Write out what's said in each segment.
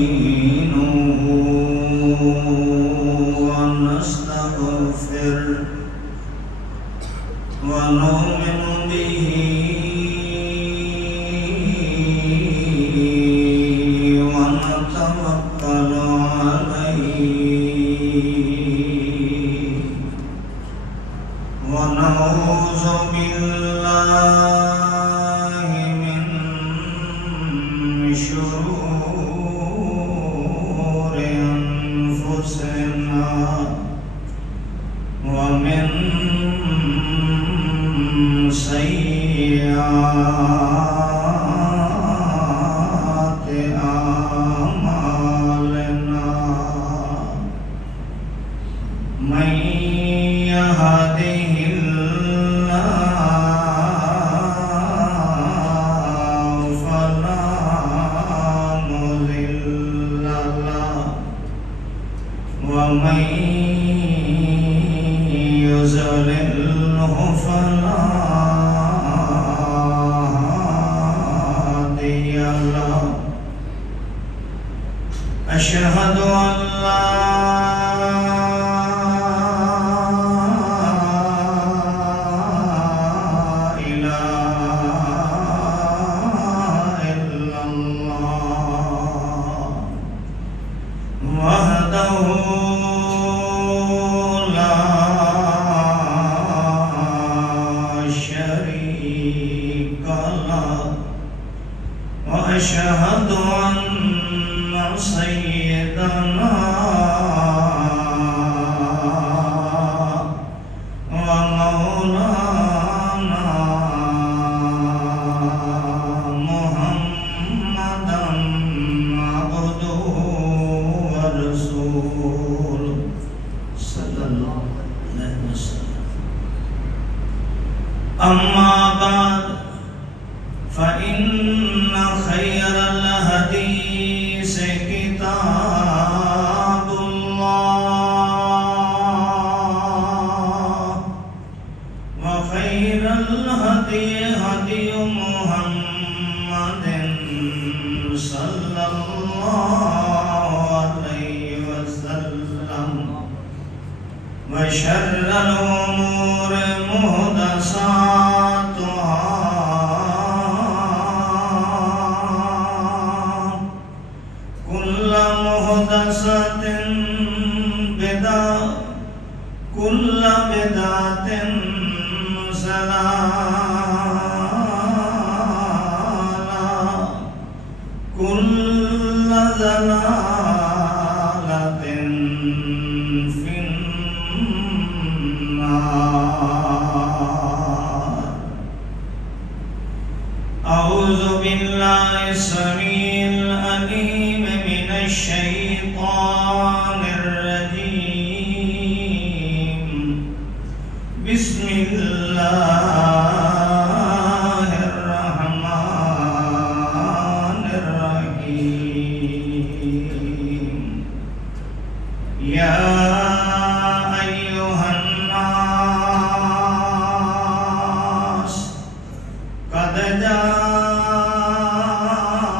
ونستعينه ونستغفره ونؤمن به ونتوكل عليه ونعوذ بالله من شرور أنفسنا ومن سيئات أعمالنا من يهده الله فلا مضل له ومن يضلله فلا هادي له أشهد أن لا إله إلا الله وحده لا شريك له وأشهد أن سيدنا ومولانا محمدا عبده ورسوله صلى الله عليه وسلم أما بعد فإن خير الحديث كتاب الله وخير الهدي هدي محمد صلى الله عليه وسلم وشر الأمور محدثاتها كل محدثة بدعة كل بدعة ضلالة كل ضلالة في النار أعوذ بالله السميع العليم من الشيطان الرجيم بسم الله الرحمن الرحيم يا أيها الناس قد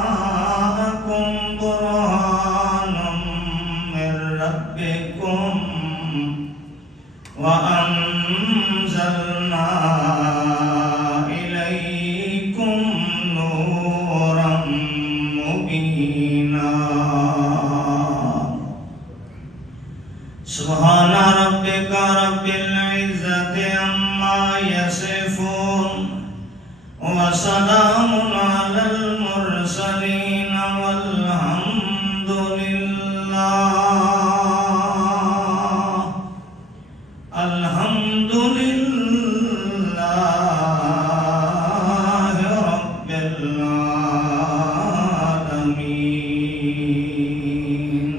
جاءكم برهان من ربكم وأنزلنا إليكم نورا مبينا سبحان ربك رب العزة عما يصفون وسلام على المرسلين والحمد لله الحمد لله رب العالمين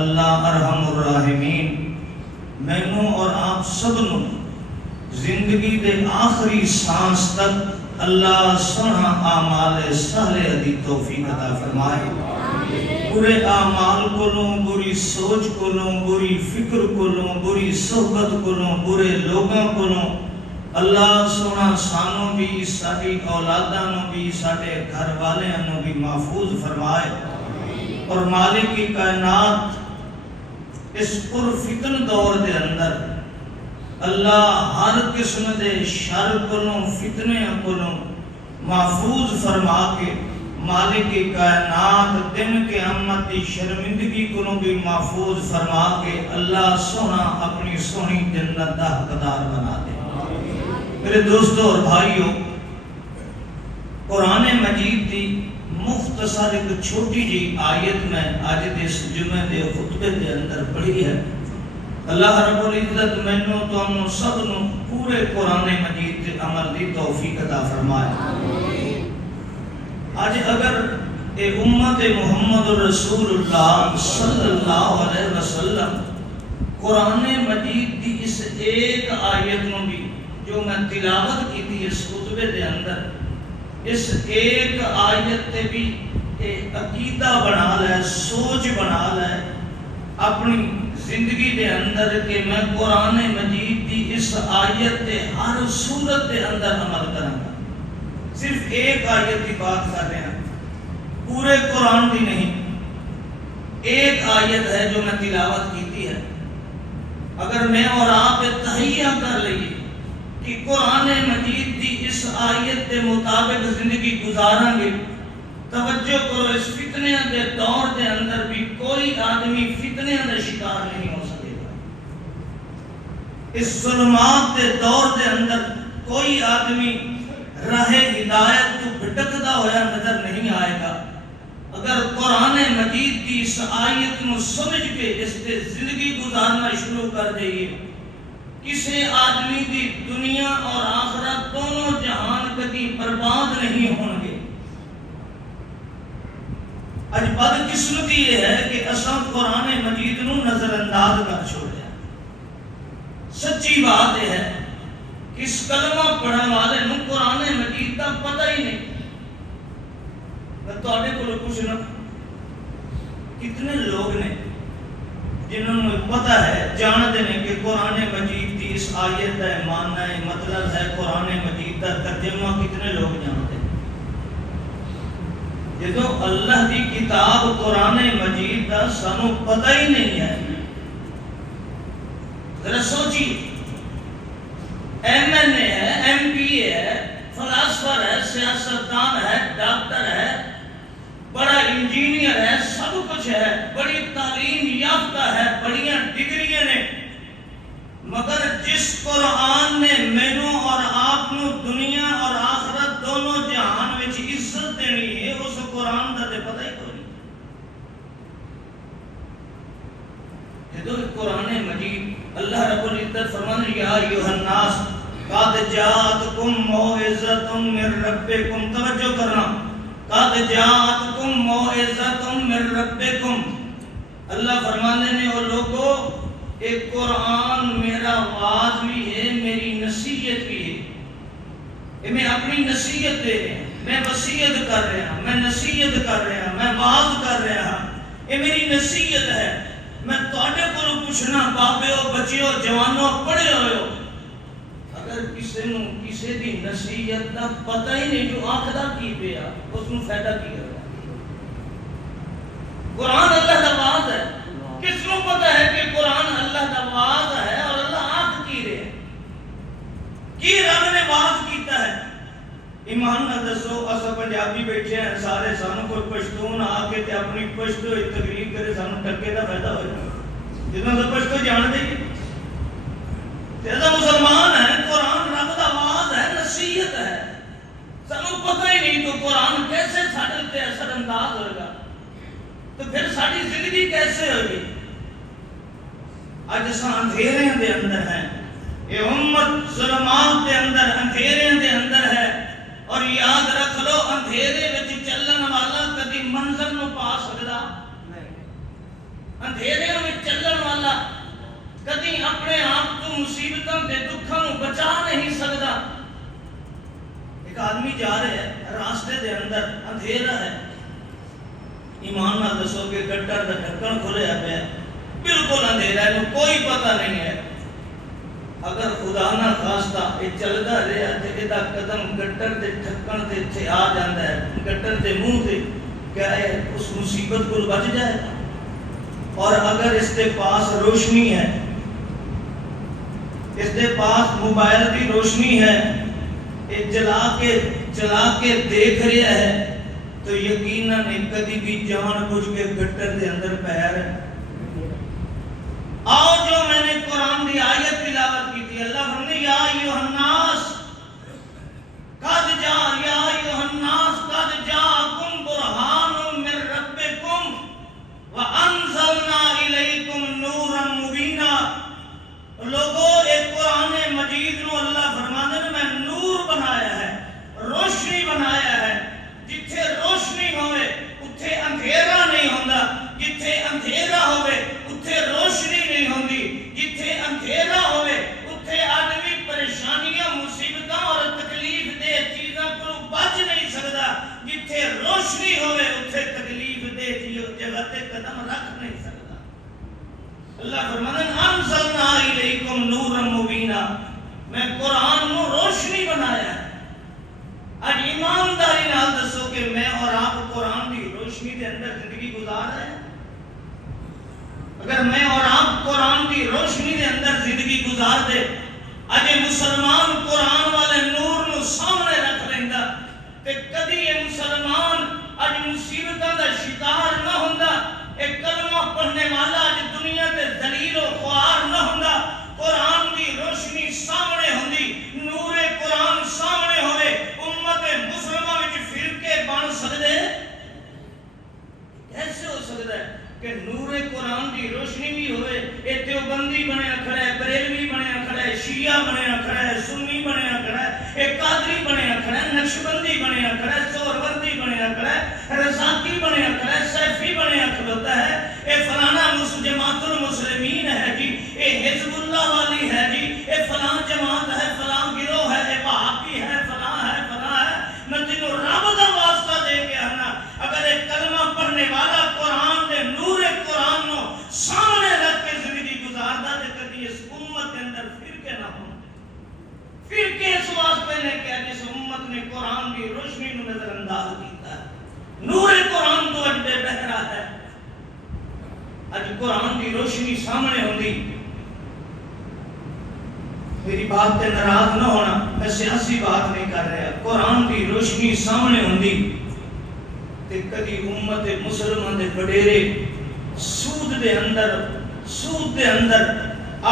اللہ ارحم الراحمین مینوں اور آپ سب نو زندگی دے آخری سانس تک اللہ سونا اعمال صالح دی توفیق عطا فرمائے۔ برے اعمال کولوں، بری سوچ کولوں، بری فکر کولوں، بری صحبت کولوں، برے لوگاں کولوں اللہ سونا سانوں بھی، ساری اولاداں نو بھی، ساڈے گھر والیاں نو بھی محفوظ فرمائے۔ اور مالک کی کائنات اس پرفتن دور دے اندر اللہ ہر قسم دے شر کولوں، فتنے کولوں محفوظ فرما کے مالک کی کائنات دن قیامت کی شرمندگی کولوں بھی محفوظ فرما کے اللہ سونا اپنی سونی جنت دا حقدار بنا دے۔ میرے دوستوں اور بھائیوں، قرآن مجید دی مختصر ایک چھوٹی جی آیت میں آج دے اس جمعے دے خطبے دے اندر پڑھی ہے۔ اللہ رب العزت مینوں تانوں سب نو پورے قرآن مجید تے عمل دی توفیق عطا فرمائے۔ آج اگر اے امت محمد رسول اللہ صلی اللہ علیہ وسلم قرآن مجید دی اس ایک آیت نو بھی جو میں تلاوت کی تھی اس خطبے دے اندر، اس ایک آیت تے بھی عقیدہ بنا لے، سوچ بنا لے اپنی زندگی دے اندر کہ میں قرآن مجید دی اس آیت تے ہر صورت دے اندر عمل کروں گا۔ صرف ایک آیت کی بات کر رہے ہیں، پورے قرآن دی نہیں، ایک آیت ہے جو میں تلاوت کی ہے۔ اگر میں اور آپ تہیہ کر لئے کہ قرآن مجید دی اس آیت کے مطابق زندگی گزاریں گے، توجہ کرو اس فتنے دے دور دے اندر بھی کوئی آدمی فتنے دے شکار نہیں ہو سکے گا۔ اس ظلمات دے دور دے اندر کوئی آدمی راہ ہدایت تو بھٹکتا ہوا نظر نہیں آئے گا۔ اگر قرآن مجید کی اس آیت کو سمجھ کے اس سے زندگی گزارنا شروع کر دئیے، کسی آدمی کی دنیا اور آخرت دونوں جہان کبھی برباد نہیں ہوں گے۔ آج بدقسمتی یہ ہے کہ اساں قرآن مجید نو نظر انداز کر چھوڑیا۔ سچی بات یہ ہے کہ اس کلمہ پڑھنے والے نو قرآن مجید کا پتہ ہی نہیں۔ میں تواڈے کولوں پوچھنا، کتنے لوگ نے جنہوں نے پتہ ہے، جانتے ہیں کہ قرآن مجید کی اس آیت کا معنی ہے، مطلب ہے قرآن مجید کا ترجمہ کتنے لوگ جانتے ہیں؟ جدو اللہ کی کتاب قرآن مجید کا سانو پتہ ہی نہیں ہے، ذرا سوچیے، ایم این اے ہے، ایم پی اے ہے، فلاسفر ہے، سیاستدان ہے، ڈاکٹر ہے، بڑا انجینئر ہے، سب کچھ ہے، بڑی تعلیم یافتہ ہے، بڑیاں ڈگریاں نے، مگر جس قرآن نے مینوں اور آپ نو دنیا اور آخرت دونوں جہان وچ عزت دینی ہے، اس قرآن دا تے پتہ ہی کوئی نہیں۔ جدو قرآن مجید اللہ رب العزت فرمانے یا ایھا الناس قد جاءتکم موعظۃ من ربکم، توجہ کرنا، قد جاءتکم موعظۃ من ربکم، اللہ فرمانے نے او لوگو ایک قرآن میرا واعظ بھی ہے، میری نصیحت بھی ہے، میں اپنی نصیحت دے رہا ہوں، میں وصیت کر رہا ہوں، میں نصیحت کر رہا ہوں، میں واعظ کر رہا ہوں، یہ میری نصیحت ہے۔ میں تواڈے کولوں پوچھنا، بابیو، بچیو، جوانو، پڑھے ہوئے، اگر کسی نو کسی دی نصیحت دا پتہ ہی نہیں جو آکھدا کی پیا، اس نو فائدہ کی ہوگا؟ قرآن اللہ دا واعظ ہے، کس کو پتہ ہے کہ قرآن اللہ دا واعظ ہے اور اللہ آکھ کی رہے ہیں؟ کی رب نے واعظ کیتا ہے؟ ایمان نہ دسو، اسا پنجابی بیٹھے ہیں سارے، سانو کوئی پشتون آ کے تے اپنی پشتو تقریر کرے، سانو ٹکے دا فائدہ ہوئے جتنا تو پشتو جان دے جیسا مسلمان ہے، قرآن رب دا واعظ ہے، نصیحت ہے، سانو پتہ ہی نہیں تو قرآن کیسے ساڈے تے اثر انداز ہوگا، تو پھر ساری زندگی کیسے ہوگی؟ آج اساں اندھیرے دے اندر ہیں، یہ امت ظلمات دے اندر، اندھیرے دے اندر ہے، اور یاد رکھ لو اندھیرے وچ چلن والا کبھی منزل نو پا سکدا نہیں، اندھیرے مصیبتوں کے دکھوں بچا نہیں سکتا. ایک آدمی جا رہا ہے راستے دے اندر اندھیرا ہے. ایمان نال دسو کہ گٹر کا ڈھکن کھلیا پیا بالکل اندھیرا ہے کوئی پتہ نہیں ہے. اگر خدا نہ خواستہ یہ چلتا رہا تو یہ قدم گٹر کے ڈھکن سے اتنے آ جاتا ہے گٹر کے منہ سے کیا ہے اس مصیبت کو بچ جائے. اور اگر اس کے پاس روشنی ہے اس کے پاس موبائل کی روشنی ہے یہ چلا کے دیکھ رہا ہے تو یقیناً کبھی بھی جان بوجھ کے گٹر کے اندر پیر. آؤ جو میں نے قرآن کی آیت تلاوت کی تھی اللہ فرماتے یا ایھا الناس قد جاءکم برہان من ربکم وانزلنا الیکم نورا مبینا. لوگوں ایک قرآن مجید نو اللہ فرماتے ہیں میں نور بنایا ہے روشنی بنایا ہے. جتھے روشنی ہوئے اتھے اندھیرا نہیں ہوندا جتھے اندھیرا ہوئے اتھے روشنی نہیں ہوندی. جتھے اندھیرا ہوئے اتھے آدمی پریشانیاں مصیبتاں اور تکلیف دہ چیزاں کو بچ نہیں سکتا. جتھے روشنی ہوئے اتھے تکلیف دہ جگہ تے قدم رکھ نہیں سکتا. اللہ فرماتے ہیں انزلنا الیکم نورا مبینا میں قرآن نو روشنی بنایا ہے. آج ایمانداری نال دسو کہ میں اور آپ قرآن کی روشنی کے اندر زندگی گزار رہے ہیں. اگر میں اور آپ قرآن کی روشنی کے اندر زندگی گزار دے اج مسلمان قرآن والے نور نو سامنے رکھ لیندا تے کدی یہ مسلمان اج مصیبتاں دا شکار نہ ہوندا. ایک کلمہ پڑھنے والا اج دنیا تے ذلیل و خوار نہ ہوندا. قرآن کی روشنی سامنے ہوندی نور قرآن سامنے ہوئے امت مسلمہ وچ فرقے بن سکدے. کیسے ہو سکتا ہے کہ نور قرآن کی روشنی بھی ہوئے یہ دیوبندی بنیا کھڑا ہے بریلوی بنیا کھڑا ہے شیعہ بنیا کھڑا ہے سنی بنیا کھڑا ہے ایک قادری بنیا کھڑا ہے نقشبندی بنیا کھڑا ہے سہروردی بنیا کھڑا ہے رضاقی بنیا کھڑا ہے سیفی بنیا کھڑوتا ہے اے فلانا جماعت المسلمین ہے جی اے حزب اللہ والی ہے جی اے فلاں جماعت ہے فلاں گروہ ہے اے وہابی ہے فلاں ہے فلاں ہے. میں تینوں رب دا واسطہ دے کے آنا اگر ایک کلمہ پڑھنے والا قرآن دے نور قرآن نو سامنے رکھ کے زندگی گزاردا تے کبھی اس امت کے اندر فرقے نہ ہوں. فرقے اس واسطے نے کیا جس امت نے قرآن کی روشنی نو نظر انداز کیتا ہے. نور قرآن تو اج بے بہرا ہے. اج قرآن کی روشنی سامنے ہوندی میری بات تے ناراض نہ ہونا میں سیاسی بات نہیں کر رہا. قرآن کی روشنی سامنے ہوندی تے کدی امت مسلمان دے وڈیرے سود دے اندر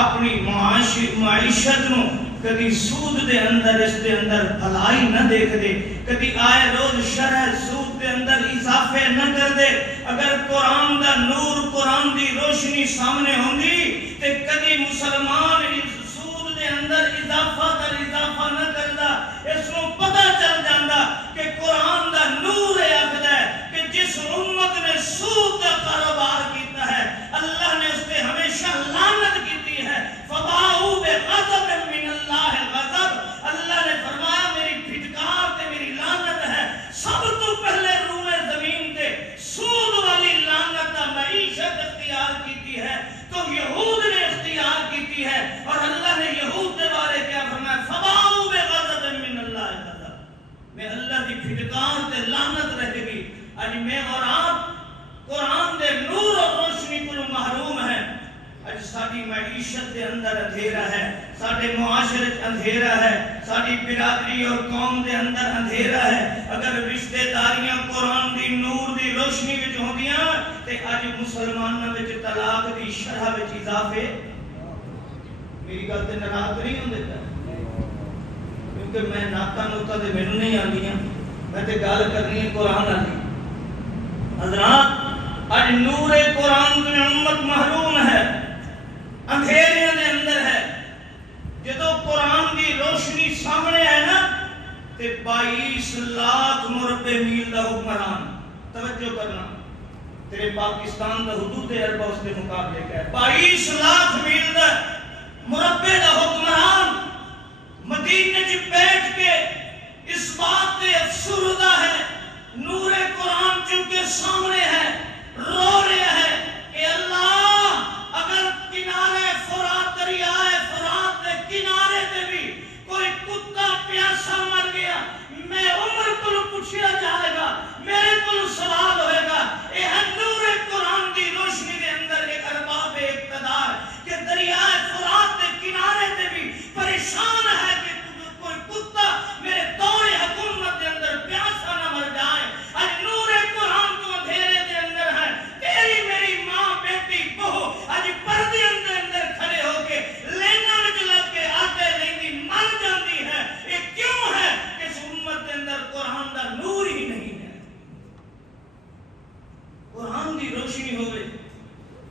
اپنی معیشت نو کدی سود دے اندر اس دے اندر بھلائی نہ دیکھ دے کدی آئے روز شرع سود دے اندر اضافے نہ کر دے. اگر قرآن دا نور قرآن دی روشنی سامنے ہوندی تے کدی مسلمان سود دے اندر اضافہ نہ کردا. اس کو پتہ چل جاندا کہ قرآن دا نور آکھدا ہے کہ جس امت نے سود کا کاروبار کیتا ہے اللہ نے اس پہ ہمیشہ لعنت کیتی ہے. فباؤ بغضب من اللہ غضب. اللہ نے فرمایا میری پھٹکار تے میری لعنت ہے. سب تو پہلے روئے زمین تے سود والی لعنت معیشت اختیار کیتی ہے تو یہود نے اختیار کیتی ہے. اور اللہ نے یہود کے بارے کیا فرمایا فباؤ بغضب من اللہ غضب. میں اللہ کی پھٹکار تے لعنت رہے گی. آج میں اور آپ قرآن دے نور اور روشنی کو محروم ہیں. آج ساری معیشت دے اندر اندھیرا ہے سارے معاشرے اندھیرا ہے ساری برادری اور قوم دے اندر اندھیرا ہے. اگر رشتہ داریاں قرآن دی نور دی روشنی وچ ہوندیاں تے اج مسلماناں وچ طلاق دی شرح وچ اضافے. میری گل تے ناراض نہیں ہوندے کیونکہ میں ناکاں نوکاں تے مینوں نہیں آندیاں میں تے گل کرنی ہے قرآن والی. حضرات اج نور قرآن کی امت محروم ہے اندھیریاں دے اندر ہے. جدو قرآن کی روشنی سامنے ہے نا تے 22 لاکھ مربع میل دا حکمران توجہ کرنا تیرے پاکستان دا حدود اربع اس کے مقابلے کا ہے 22 لاکھ میل دا مربے دا حکمران مدینے چ بیٹھ کے اس بات پہ افسردہ ہے، نور قرآن چونکہ سامنے ہے، رو رہا ہے کہ اللہ اگر کنارے فرات دریائے فرات کے کنارے تے بھی کوئی کتا پیاسا مر گیا، میں عمر کو پوچھیا جائے گا، میرے کو سوال ہوئے گا، اے نور قرآن کی روشنی کے اندر ایک ارباب اقتدار کہ دریائے فرات کے کنارے تے بھی پریشان ہے کہ کوئی کتا میرے دور حکومت کے اندر پیاسا نہ مر جائے۔ آج نور قرآن تو اندھیرے کے اندر ہے، تیری میری ماں بیٹی بہو آج پردے اندر کھڑے ہو کے لینا وچ لگ کے آٹے لیندی مر جاندی ہے۔ یہ کیوں ہے کہ اس امت کے اندر قرآن دا نور ہی نہیں ہے۔ قرآن دی روشنی ہوئے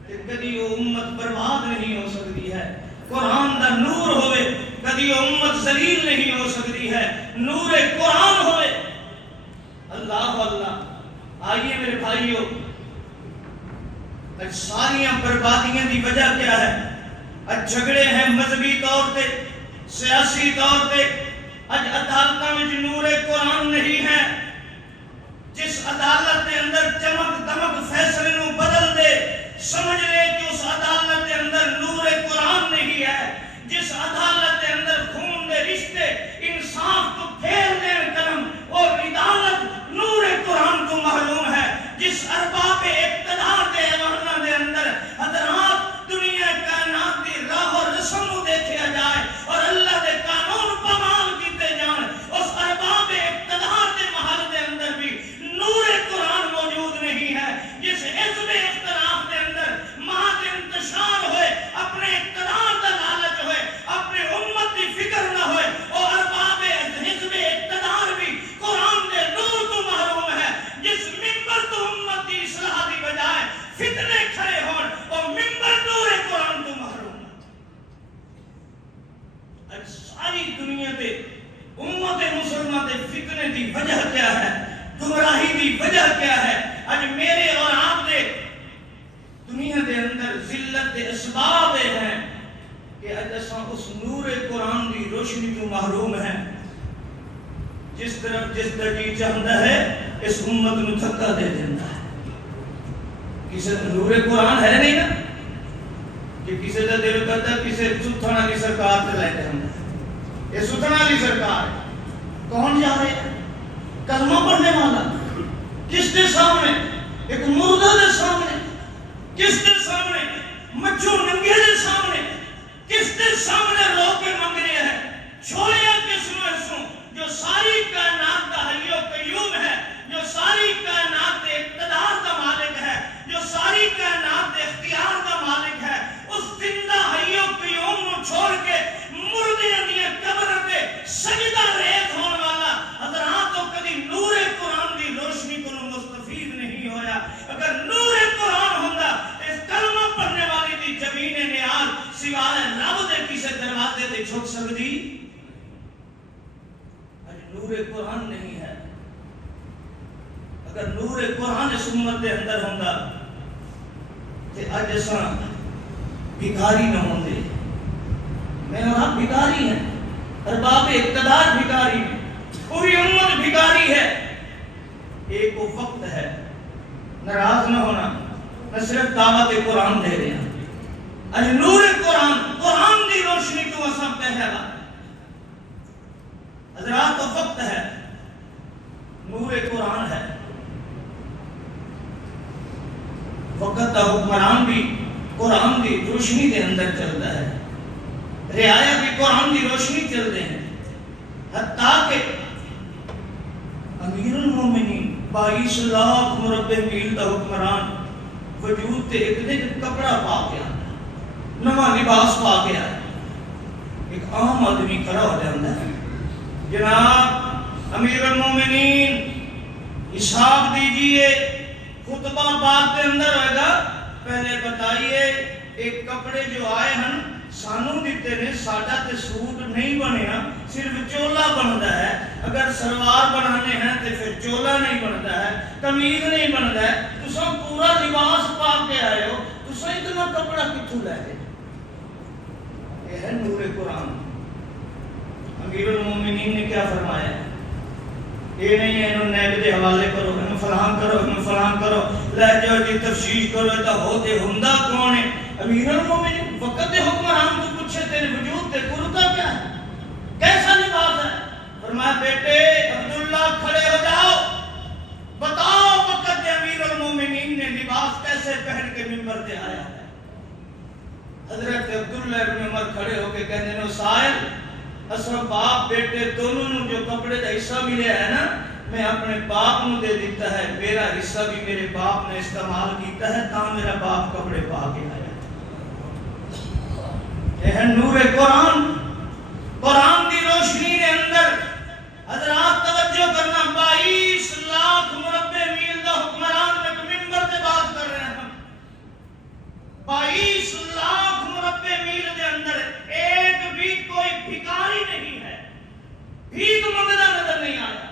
کہ کدی وہ امت برباد نہیں ہو سکتی ہے، قرآن دا نور ہوئے کدی وہ امت ذلیل نہیں ہو سکتی ہے، نور قرآن ہوئے۔ اللہ اللہ، آئیے میرے بھائیوں، آج ساریاں بربادیاں دی وجہ کیا ہے؟ آج جھگڑے ہیں مذہبی طور پہ، سیاسی طور پہ، آج عدالتوں میں نور قرآن نہیں ہے۔ جس عدالت کے اندر چمک دمک فیصلے نو بدل دے، سمجھ لے کہ اس عدالت کے اندر نور قرآن نہیں ہے۔ جس عدالت کے اندر خون دے رشتے انصاف کو پھیر دے کرم اور عدالت نور قرآن کو محروم ہے۔ جس ارباب اقتدار دے ورنہ دے اندر حضرات دنیا کائنات دی راہ و رسم کو دیکھا جائے اور اللہ دے قانون پامال کیتے جان، اس ارباب اقتدار دے محل دے اندر بھی نور قرآن موجود نہیں ہے۔ جس حزب اختلاف دے اندر مہد انتشار ہوئے، اپنے اقتدار دا لالچ ہوئے، اپنے امت دی فکر نہ ہوئے، اور ارباب حزب اقتدار بھی قرآن دے نور تو محروم ہے۔ جس ممبر تو امت دی اصلاح دی بجائے فتنے کھڑے ہون، اور ممبر نور قرآن تو محروم ہے۔ آج ساری دنیا دے امت مسلمان دے فتنے دی وجہ کیا ہے؟ گمراہی دی وجہ کیا ہے؟ آج میرے اور آپ دے دنیا دے اندر ذلت دے اسباب ہیں کہ آج اساں اس نور قرآن دی روشنی تو محروم ہیں۔ جس طرف جس دردی چاہتا ہے اس امت نو دھکا دے دیتا ہے۔ کسی نور قرآن ہے نہیں نا کہ کسی کا دل کرتا کسی ستھنا کی سرکار سے لے کے ہم یہ ستھنا کی سرکار ہے۔ کون جا رہے ہیں؟ کلمہ پڑھنے والا کس کے سامنے؟ ایک مردہ کے سامنے، کس کے سامنے؟ مچھو ننگے کے سامنے، کس کے سامنے رو کے منگ رہے ہیں؟ چھوڑیا کس میں سوں جو ساری کائنات کا حی و قیوم ہے، جو ساری کائنات کے اقتدار کا مالک ہے، جو ساری کائنات کے اختیار کا مالک ہے، اس زندہ حی و قیوم کو چھوڑ کے مردیاں دیا قبر پہ سجدہ ریز ہونے والا حضرات کو کدی نور قرآن کی روشنی کو مستفید نہیں ہویا۔ اگر نور قرآن ہوتا اس کلمہ پڑھنے والی دی زمین نیاز سوائے رب دے کسی دروازے تے جھک سکتی؟ آج نور قرآن نہیں ہے۔ اگر نور قرآن اس امت دے اندر ہوتا تے اج اساں بھکاری نہ ہوندے۔ میں اور آپ بھکاری ہیں، ارباب اقتدار بھکاری ہیں، پوری امت بھکاری ہے۔ ایک وہ وقت ہے، ناراض نہ ہونا، نہ صرف دعوت قرآن دے رہے ہیں۔ اج نور قرآن، قرآن دی روشنی تو اساں پہلا حضرات کا وقت ہے، نور قرآن ہے۔ وقت کا حکمران بھی قرآن دی روشنی کے اندر چلتا ہے، رعایا بھی قرآن دی روشنی چلتے ہیں۔ حتیٰ کہ امیر المومنین 22 لاکھ مربع میل کا حکمران وجود تے ایک دن کپڑا پا کے آتا، نواں لباس پا کے آتا، ایک عام آدمی کھڑا ہو جاتا ہے، جناب امیر المومنین حساب دیجئے، خطبہ بات کے اندر ہوئے گا، پہلے بتائیے ایک کپڑے جو آئے ہیں سانو دیتے نے، ساڑھا تے سوٹ نہیں بنے ہیں، صرف چولا بنتا ہے۔ اگر سلوار بنانے ہیں تو پھر چولا نہیں بنتا ہے، قمیض نہیں بنتا ہے۔ تساں پورا لباس پا کے آئے ہو، تساں اتنا کپڑا کتھوں لے گئے؟ یہ ہے قرآن امیر المومنین نے کیا فرمایا؟ یہ نہیں ہے انہوں نیب دے حوالے کرو، انہوں فلان کرو، انہوں فلان کرو، لہجہ دی تفشیش کرو، تا ہوتے ہندہ کون ہے؟ امیر المومنین وقت دے حکمران تو پوچھے تیرے وجود تے کرتا کیا ہے؟ کیسا لباس ہے؟ فرمایا بیٹے عبداللہ کھڑے ہو جاؤ، بتاؤ وقت دے امیر المومنین نے لباس کیسے پہن کے منبر دے آیا ہے؟ حضرت عبداللہ ابن عمر کھڑے ہو کے کہنے نو سائل اسرا باپ بیٹے دونوں نو جو کپڑے دا حصہ ملے ہے نا میں اپنے باپ نو دے دیتا ہے، میرا حصہ بھی میرے باپ نے استعمال کیتا ہے تا میرا باپ کپڑے پا کے آیا۔ یہ ہے نور قرآن، قرآن دی روشنی دے اندر حضرات توجہ کرنا 22 لاکھ مربع میل دا حکمران میں منبر تے بات کر رہے ہیں، 22 لاکھ مربع میل دے اندر ایک بھی کوئی بھکاری نہیں ہے، بھیک منگتا نظر نہیں آیا۔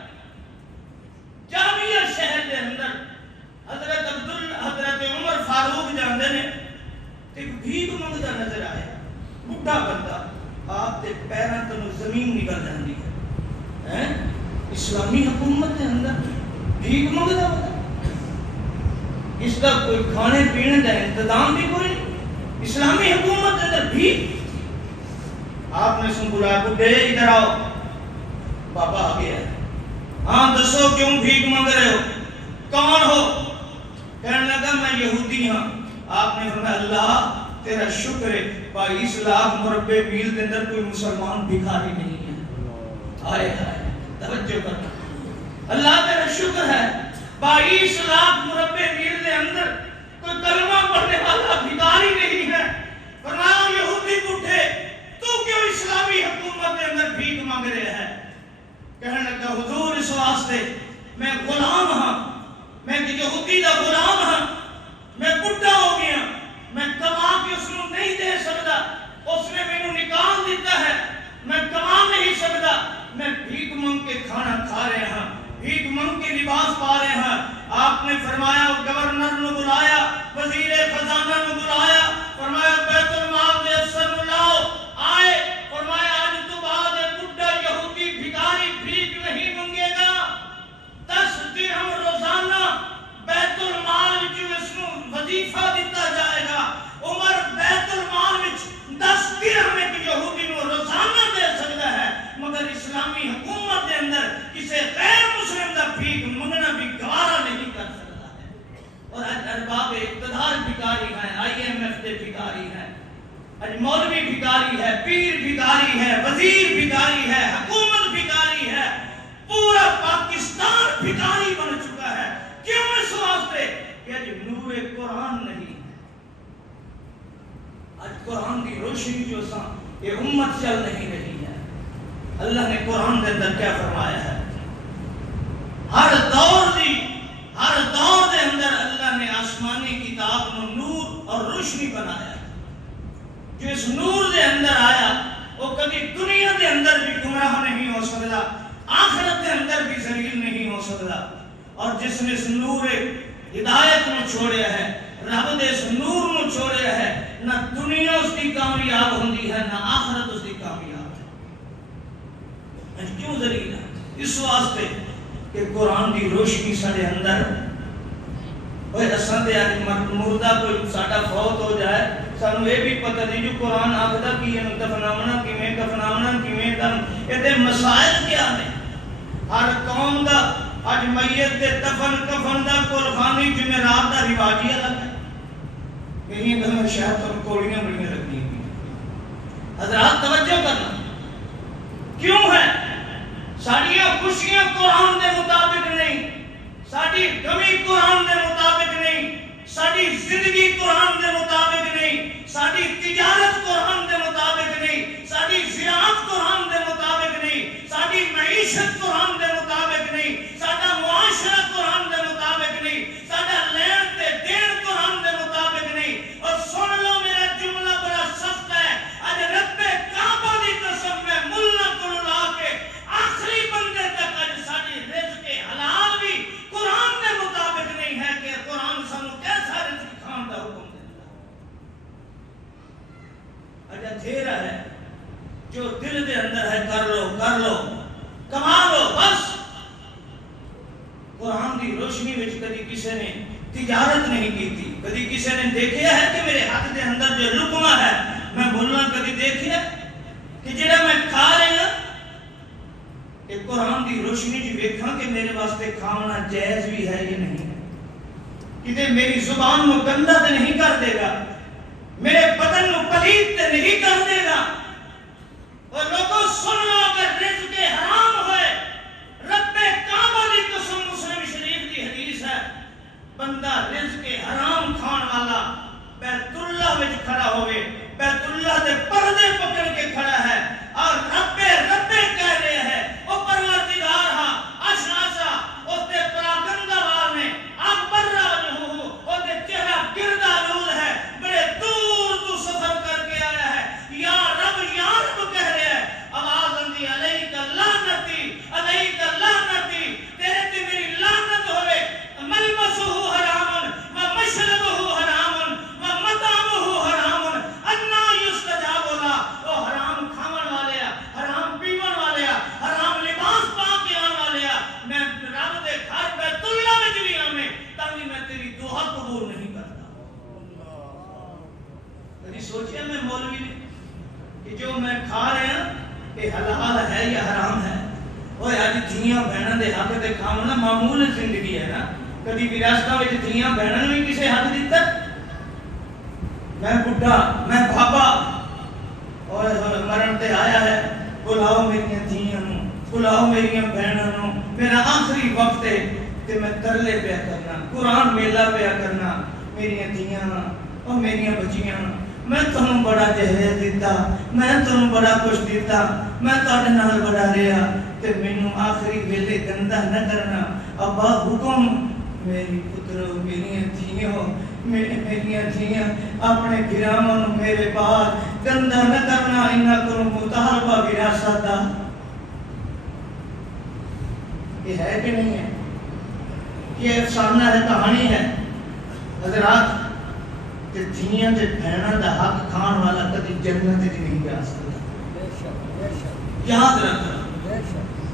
جامعہ شہر دے اندر حضرت عمر فاروق جاندے نے تے بھیک منگتا نظر آیا، بڈھا بندہ آپ دے پیراں تو زمین نکل جاندی ہے۔ اسلامی حکومت دے اندر بھیک منگتا بندہ، اس کا کوئی کھانے پینے کا انتظام بھی کوئی نہیں، اسلامی حکومت دے اندر بھیک۔ آپ نے سن بلایا بڈھے ادھر آؤ، بابا آ گیا، ہاں دسو کیوں بھیک مانگ رہے ہو، کون ہو؟ کہنے لگا میں یہودی ہاں۔ آپ نے فرمایا اللہ تیرا شکر ہے 22 لاکھ مربع میل کے اندر کوئی مسلمان بھکاری نہیں ہے۔ آئے ہائے توجہ کرنا، اللہ تیرا شکر ہے 22 لاکھ مربع میل کے اندر کوئی کلمہ پڑھنے والا بھکاری نہیں ہے۔ فرمایا یہودی بڈھے تو کیوں اسلامی حکومت کے اندر بھیک مانگ رہے ہیں؟ کہنے لگا حضور اس واسطے میں غلام ہاں، میں یہودی دا غلام ہاں، میں بڈھا ہو گیا، میں کما کے اس کو نہیں دے سکتا، اس نے میں نکال دیتا ہے، میں کما نہیں سکتا، میں بھیک مانگ کے کھانا کھا رہے ہیں، بھیک مانگ کے لباس پا رہے ہیں۔ آپ نے فرمایا گورنر نے بلایا، وزیر خزانہ نے بلایا، فرمایا بیت المال میں افسر بلاؤ، آئے، فرمایا آج تو بعد بڈھا یہودی بھکاری بھیک نہیں مانگے گا، 10 درہم روزانہ بیت المال وچ اس کو وظیفہ دیتا جائے گا۔ عمر بیت المال وچ 10 درہم ایک یہودی نو روزانہ دے سکتا ہے، مگر اسلامی حکومت کے اندر کسی غیر مسلم دا بھیک منگنا بھی گوارا نہیں کر سکتا ہے۔ اور آج ارباب اقتدار بھکاری ہیں، IMF دے بھکاری ہیں، آج مولوی بھکاری ہے، پیر بھکاری ہے، وزیر بھکاری ہے، حکومت بھکاری ہے، پورا پاکستان بھکاری بن چکا ہے۔ کیوں؟ اس واسطے کہ آج نور قرآن نہیں ہے، آج قرآن کی روشنی جو یہ امت چل نہیں رہی ہے۔ اللہ نے قرآن کے اندر کیا فرمایا ہے؟ ہر دور دے اندر اللہ نے آسمانی کتاب کو نور اور روشنی بنایا ہے۔ جو اس نور دے اندر آیا وہ کبھی دنیا دے اندر بھی گمراہ نہیں ہو سکتا، آخرت دے اندر بھی ذلیل نہیں ہو سکتا۔ اور جس نے اس نور ہدایت کو چھوڑیا ہے، رب دے اس نور کو چھوڑیا ہے، نہ دنیا اس کی کامیاب ہوندی ہے نہ آخرت اس کی کامیاب ہے۔ کیوں ذلیل ہے؟ اس واسطے کہ قرآن کی روشنی سارے اندر ہوئے۔ اساں تے اج مردہ کوئی ساڈا فوت ہو جائے سانو یہ بھی پتہ نہیں جو قرآن آخدا کی ہے دفناونا کیویں، کفناونا کیویں، یہ مسائل کیا نے؟ ہر قوم دا اج میت تے دفن کفن دا قربانی جمعرات دا رواج ہی الگ ہے۔ یہی گھر شاید تو کوڑیاں بڑیاں لگتی ہیں۔ حضرات توجہ کرنا، کیوں ہے؟ ساڑیاں خوشیاں قرآن دے مطابق نہیں، ساڑی غمی قرآن دے مطابق نہیں، ساڑی زندگی قرآن دے مطابق نہیں، ساڑی تجارت قرآن دے مطابق نہیں، ساڑی زراعت قرآن دے مطابق نہیں، ساڑی معیشت قرآن دے مطابق نہیں، ساڑا معاشرہ قرآن دے مطابق نہیں، ساڑا لین تے دین قرآن دے مطابق نہیں۔ اور سن لو میرا جملہ بڑا سخت ہے، اج رب کعبہ دی قسم میں ملا کو لا کے آخری بندے تک اج ساڑی رزق حلال بھی قرآن دے مطابق نہیں ہے کہ قرآن سانو کیسا رزق کھان دا حکم دیتا۔ اج اندھیرا ہے، جو دل دے اندر ہے کر لو کما لو بس. قرآن دی روشنی وچ کدی کسی نے تجارت نہیں کی تھی. کدی کسی نے دیکھیا ہے کہ میرے ہاتھ دے اندر جو لقمہ ہے میں بولنا کدی دیکھیا کہ جڑا میں کھا رہا ہوں کہ قرآن دی روشنی جی ویکھاں کہ میرے واسطے کھانا جائز بھی ہے یا نہیں. کدے میری زبان نو گندا تے نہیں کر دے گا, میرے بدن نو پلید تے نہیں کر دے گا. اور لوگوں سن لو اگر رزق حرام ہوئے, رب کعبہ دی قسم مسلم شریف کی حدیث ہے, بندہ رزق حرام کھان والا بیت اللہ وچ کھڑا ہوئے, بیت اللہ دے پردے پکڑ کے کھڑا ہے اور رب کہہ رہے ہیں او پروردگار ہاں اشعثا او تے پراگندہ وال نے اکبر راجہو او تے چہرہ گرد آلود ہے, بڑے دور تو سفر کر کے آیا ہے, یا رب کہہ رہے ہیں. آواز اندی علیک لعنتی تیرے تے میری لعنت ہوئے. ملبسہ حرام و مشربہ حرام و مطعمہ حرام انا یستجاب له. او حرام کھاون والے, حرام پیون والے, حرام لباس پا کے آن والے, میں رب دے گھر بیت اللہ وچ بھی آویں تاں بھی میں تیری دعا قبول نہیں کرتا. کبھی سوچیا میں مولوی نے کہ جو میں کھا رہا ہوں یہ حلال ہے یا حرام ہے. اور آج دھیاں بہنوں دے حق تے کھانا معمول زندگی ہے نا. کبھی وراثتاں وچ دھیاں بہنوں نے کسے حق دیتا؟ میں بڈھا, میں بابا اور مرن تے آیا ہے, بلاؤ میری دھیاں نو, بلاؤ میری بہنوں نو, میرا آخری وقت ہے تے میں ترلے پیا کرنا, قرآن میلہ پیا کرنا. میری دھیاں اور میری بچیاں, میں تمہیں بڑا جہیز دیتا, میں تمہیں بڑا کچھ دیتا, میں تاڑے نال بڑا رہا تے مینوں آخری ویلے گندا نہ کرنا. ابا حکم, میری پترو, میری دھیاں اپنے گراموں میرے بعد گندا نہ کرنا. انہاں کو مطالبہ وراثت دا یہ ہے کہ نہیں ہے؟ یہ افسانہ ہے, کہانی ہے. حضرات کہ دھیاں تے بہناں دا حق کھان والا کدی جنت وچ نہیں جا سکدا. یاد رکھنا,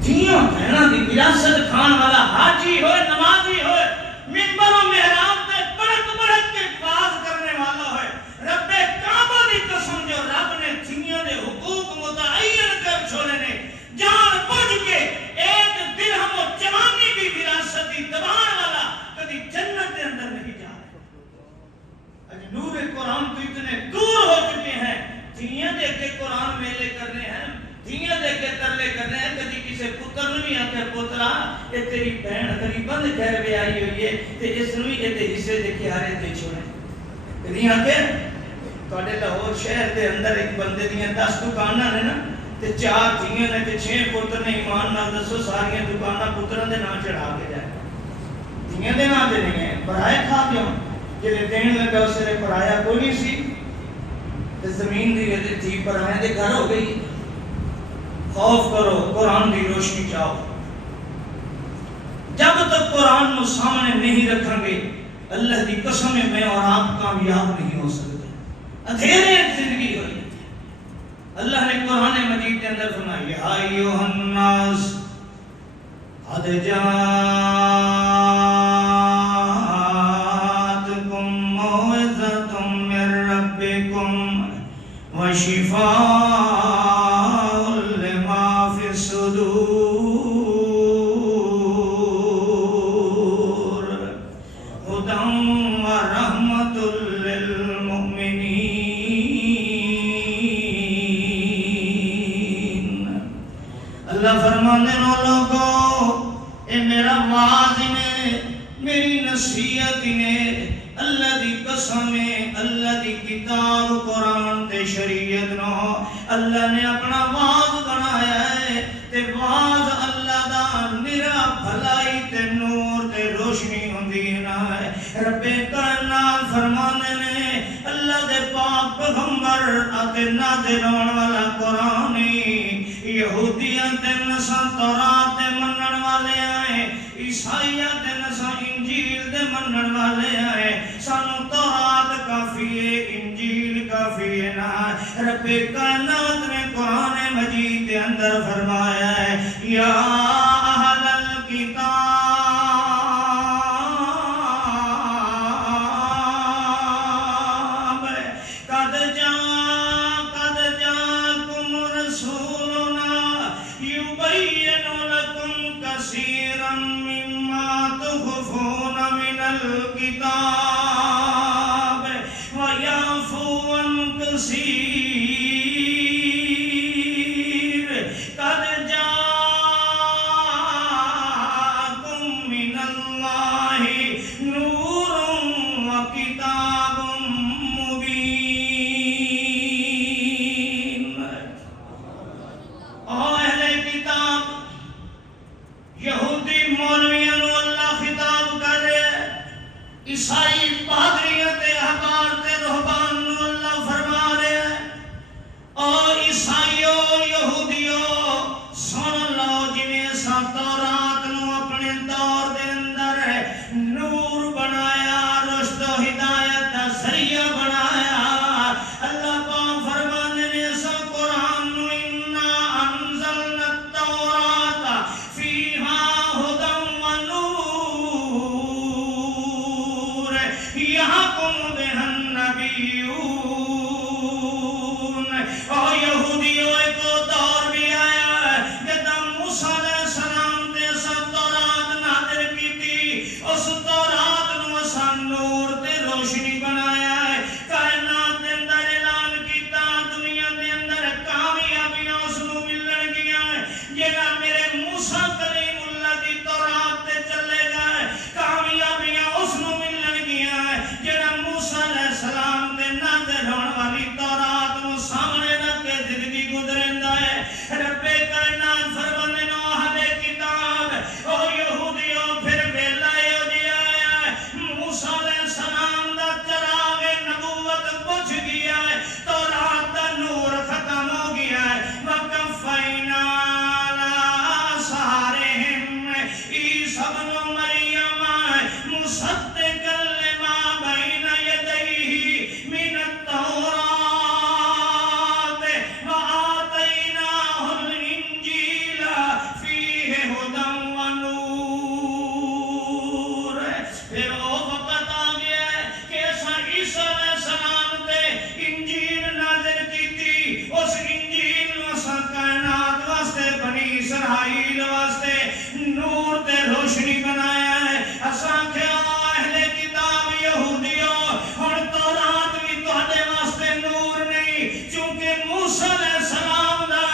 دھیاں بہناں دی وراثت کھان والا حاجی ہوئے, نمازی ہوئے, منبر و محراب تے بڑک کے باز کرنے والا ہوئے, رب کعبہ دی قسم جو رب نے دھیاں دے حقوق متعین کر چھوڑے نے, جان بوجھ کے ایک درہم و جوانی دی وراثت دی دبان والا کدی جنت دے اندر نہیں جا. نور قرآن تو اتنے دور ہو چکے ہیں, دھیاں دے کے قرآن میلے کرنے ہیں, دھیاں دے کے ترلے کرنے ہیں. کدی کسی پتر نو نہیں آکے پترا یہ تیری بہن غریباں دے گھر وچ آئی ہوئی ہے تے اس نو یہ تے حصے دے کیارے تے چھوڑے. کدی آکے تواڈے لاہور شہر دے اندر ایک بندے دیاں 10 دکاناں نے نا تے 4 دھیاں نے تے 6 پتر نے, ایمان نال دسو ساریاں دکاناں پتراں دے نام چڑھا کے جائے, دھیاں دے نام تے نہیں ہے. برائے کھا کیوں جلے دین لگا اس نے پڑھایا کوئی نہیں سی, زمین دی وجہ تھی پڑھایا دے گھر ہو گئی. خوف کرو, قرآن دی روشنی چاہو. جب تک قرآن کو سامنے نہیں رکھیں گے اللہ دی قسم میں اور آپ کامیاب نہیں ہو سکتے. اندھیرے زندگی ہوئی. اللہ نے قرآن مجید کے اندر فرمایا یا ایھا الناس قد وشفاء لما في الصدور هدى ورحمة للمؤمنين. اللہ فرماتے ہیں لوگوں اے میرا واعظ نے, میری نصیحت نے, اللہ دی قسم اللہ دی کتاب قرآن تے شریعت نو اللہ نے اپنا واعظ بنایا ہے تے واعظ اللہ دا نرا بھلائی تے نور تے روشنی ہوندی ہے. رب کائنات فرمانے نے اللہ دے پاک پیغمبر اتے نازل ہون والا قرآن یہودیاں تے نصارا تورات تے منن والے آئے, عیسائیاں تے نصارا انجیل دے منن والے آئے. سانو تورات کافی ہے, انجیل کافی ہے نا. رب کائنات نے قرآن اندر فرمایا ہے یا اہل الکتاب قد جاءکم رسولنا یبین لکم کثیرا مما تخفون من الکتاب ویعفو عن کثیر قد جاءکم من اللہ نور وکتاب مبین۔ او اہل کتاب، یہودی مولویوں نو اللہ خطاب کر رہے ہیں، عیسائی پادریوں تے احبار تے رہبان نو اللہ فرما رہے ہیں او عیسائیو یہودیو سن لو جویں اساں تورات نو اپنے دور دے اندر نور بنایا، رشد و ہدایت دا ذریعہ بنایا، اللہ پاک فرماندے نے اساں قرآن نو انا انزلنا التوراۃ فیہا ھدی ونور یحکم بہا النبیون۔ او یہودیو ایک دور بھی آیا ہے جدہ موسیٰ علیہ السلام تے اساں تورات نازل کیتی، اس تورات نو اساں نور تے روشنی بنایا ہے، کائنات دے اندر اعلان کیتا، دنیا دے اندر کامیابیاں اس نو ملن گیاں جیڑا میرے موسیٰ کلیم اللہ دی تورات تے چلے گئے، کامیابیاں اس نو ملن گیاں جیڑا موسیٰ علیہ السلام تے نازل ہون والی تورات نو سامنے رکھ کے زندگی گزریندا ہے۔ رب کائنات فرماندے نو اہل کتاب او یہودیو پھر ویلا ہو جیا ہے، موسیٰ علیہ السلام دا چراغ نبوت بجھ گیا ہے، تورات دا نور ختم ہو گیا ہے، وَقَفَّيْنَا عَلَىٰ آثَارِهِمْ عِیسیٰ ابْنُ مَرْیَمَ مُصَدِّقًا لِمَا بَیْنَ یَدَیْہِ مِنَ التَّوْرَاۃِ وَآتَیْنَاهُ الْإِنجِیلَ فِیہ ھدی وَنُورٌ۔ پھر وہ وقت آ گیا ہے کہ اساں عیسیٰ علیہ السلام تے انجیل نازل کیتی، اس انجیل نو اساں کائنات واسطے، بنی اسرائیل واسطے نور تے روشنی بنایا ہے۔ اساں کہ اہل کتاب یہودیو ہن تورات بھی تہاڈے واسطے نور نہیں، چونکہ موسیٰ علیہ السلام دا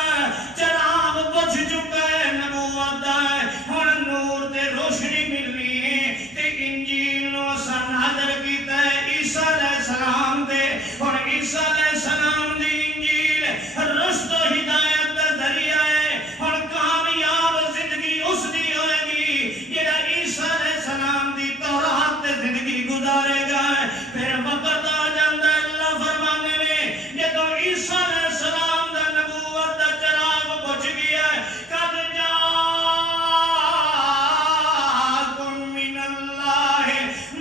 چراغ بجھ چکا ہے، نبوت دا ہن نور تے روشنی ملنی ہے، تے انجیل نو اساں نازل کیتا ہے عیسیٰ علیہ السلام دے، ہن عیسیٰ علیہ السلام دی انجیل رشد و ہدایت دا ذریعہ ہے، ہن کامیاب زندگی اس دی ہوئے گی جیڑا عیسیٰ علیہ السلام دی تورات تے زندگی گزارے گا۔ پھر وقت آ جاندا ہے، اللہ فرماندے نے جدوں عیسیٰ علیہ السلام دا نبوت دا چراغ بجھ گیا ہے، قد جاءکم من اللہ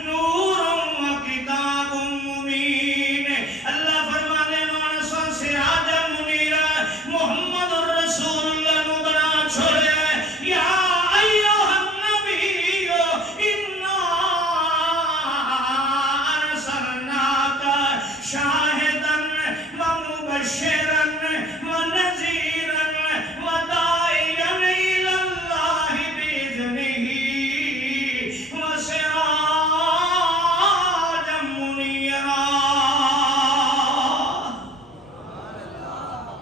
نور وکتاب مبین۔ اللہ فرماندے نے اساں سراج منیر محمد الرسول اللہ نو بنا چھوڑیا ہے، یا ایھا النبی انا ارسلناک شاہدا ومبشرا ونذیرا وداعیا الی اللہ باذنہ وسراجا منیرا۔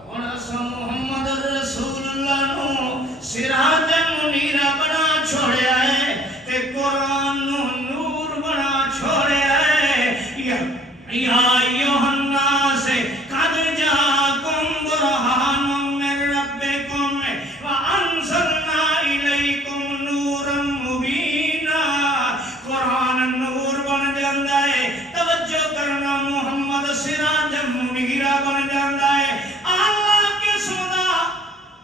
ہن اساں محمد الرسول اللہ نو سراج منیرا بنا چھوڑیا ہے تے قرآن نو نور بنا چھوڑیا ہے۔ یا ایھا الناس قد جاءکم برہان من ربکم وانزلنا الیکم نورا مبینا۔ قرآن نور بن جاندا ہے، توجہ کرنا، محمد سراج منیرا بن جاندا ہے، اعلیٰ قسم دا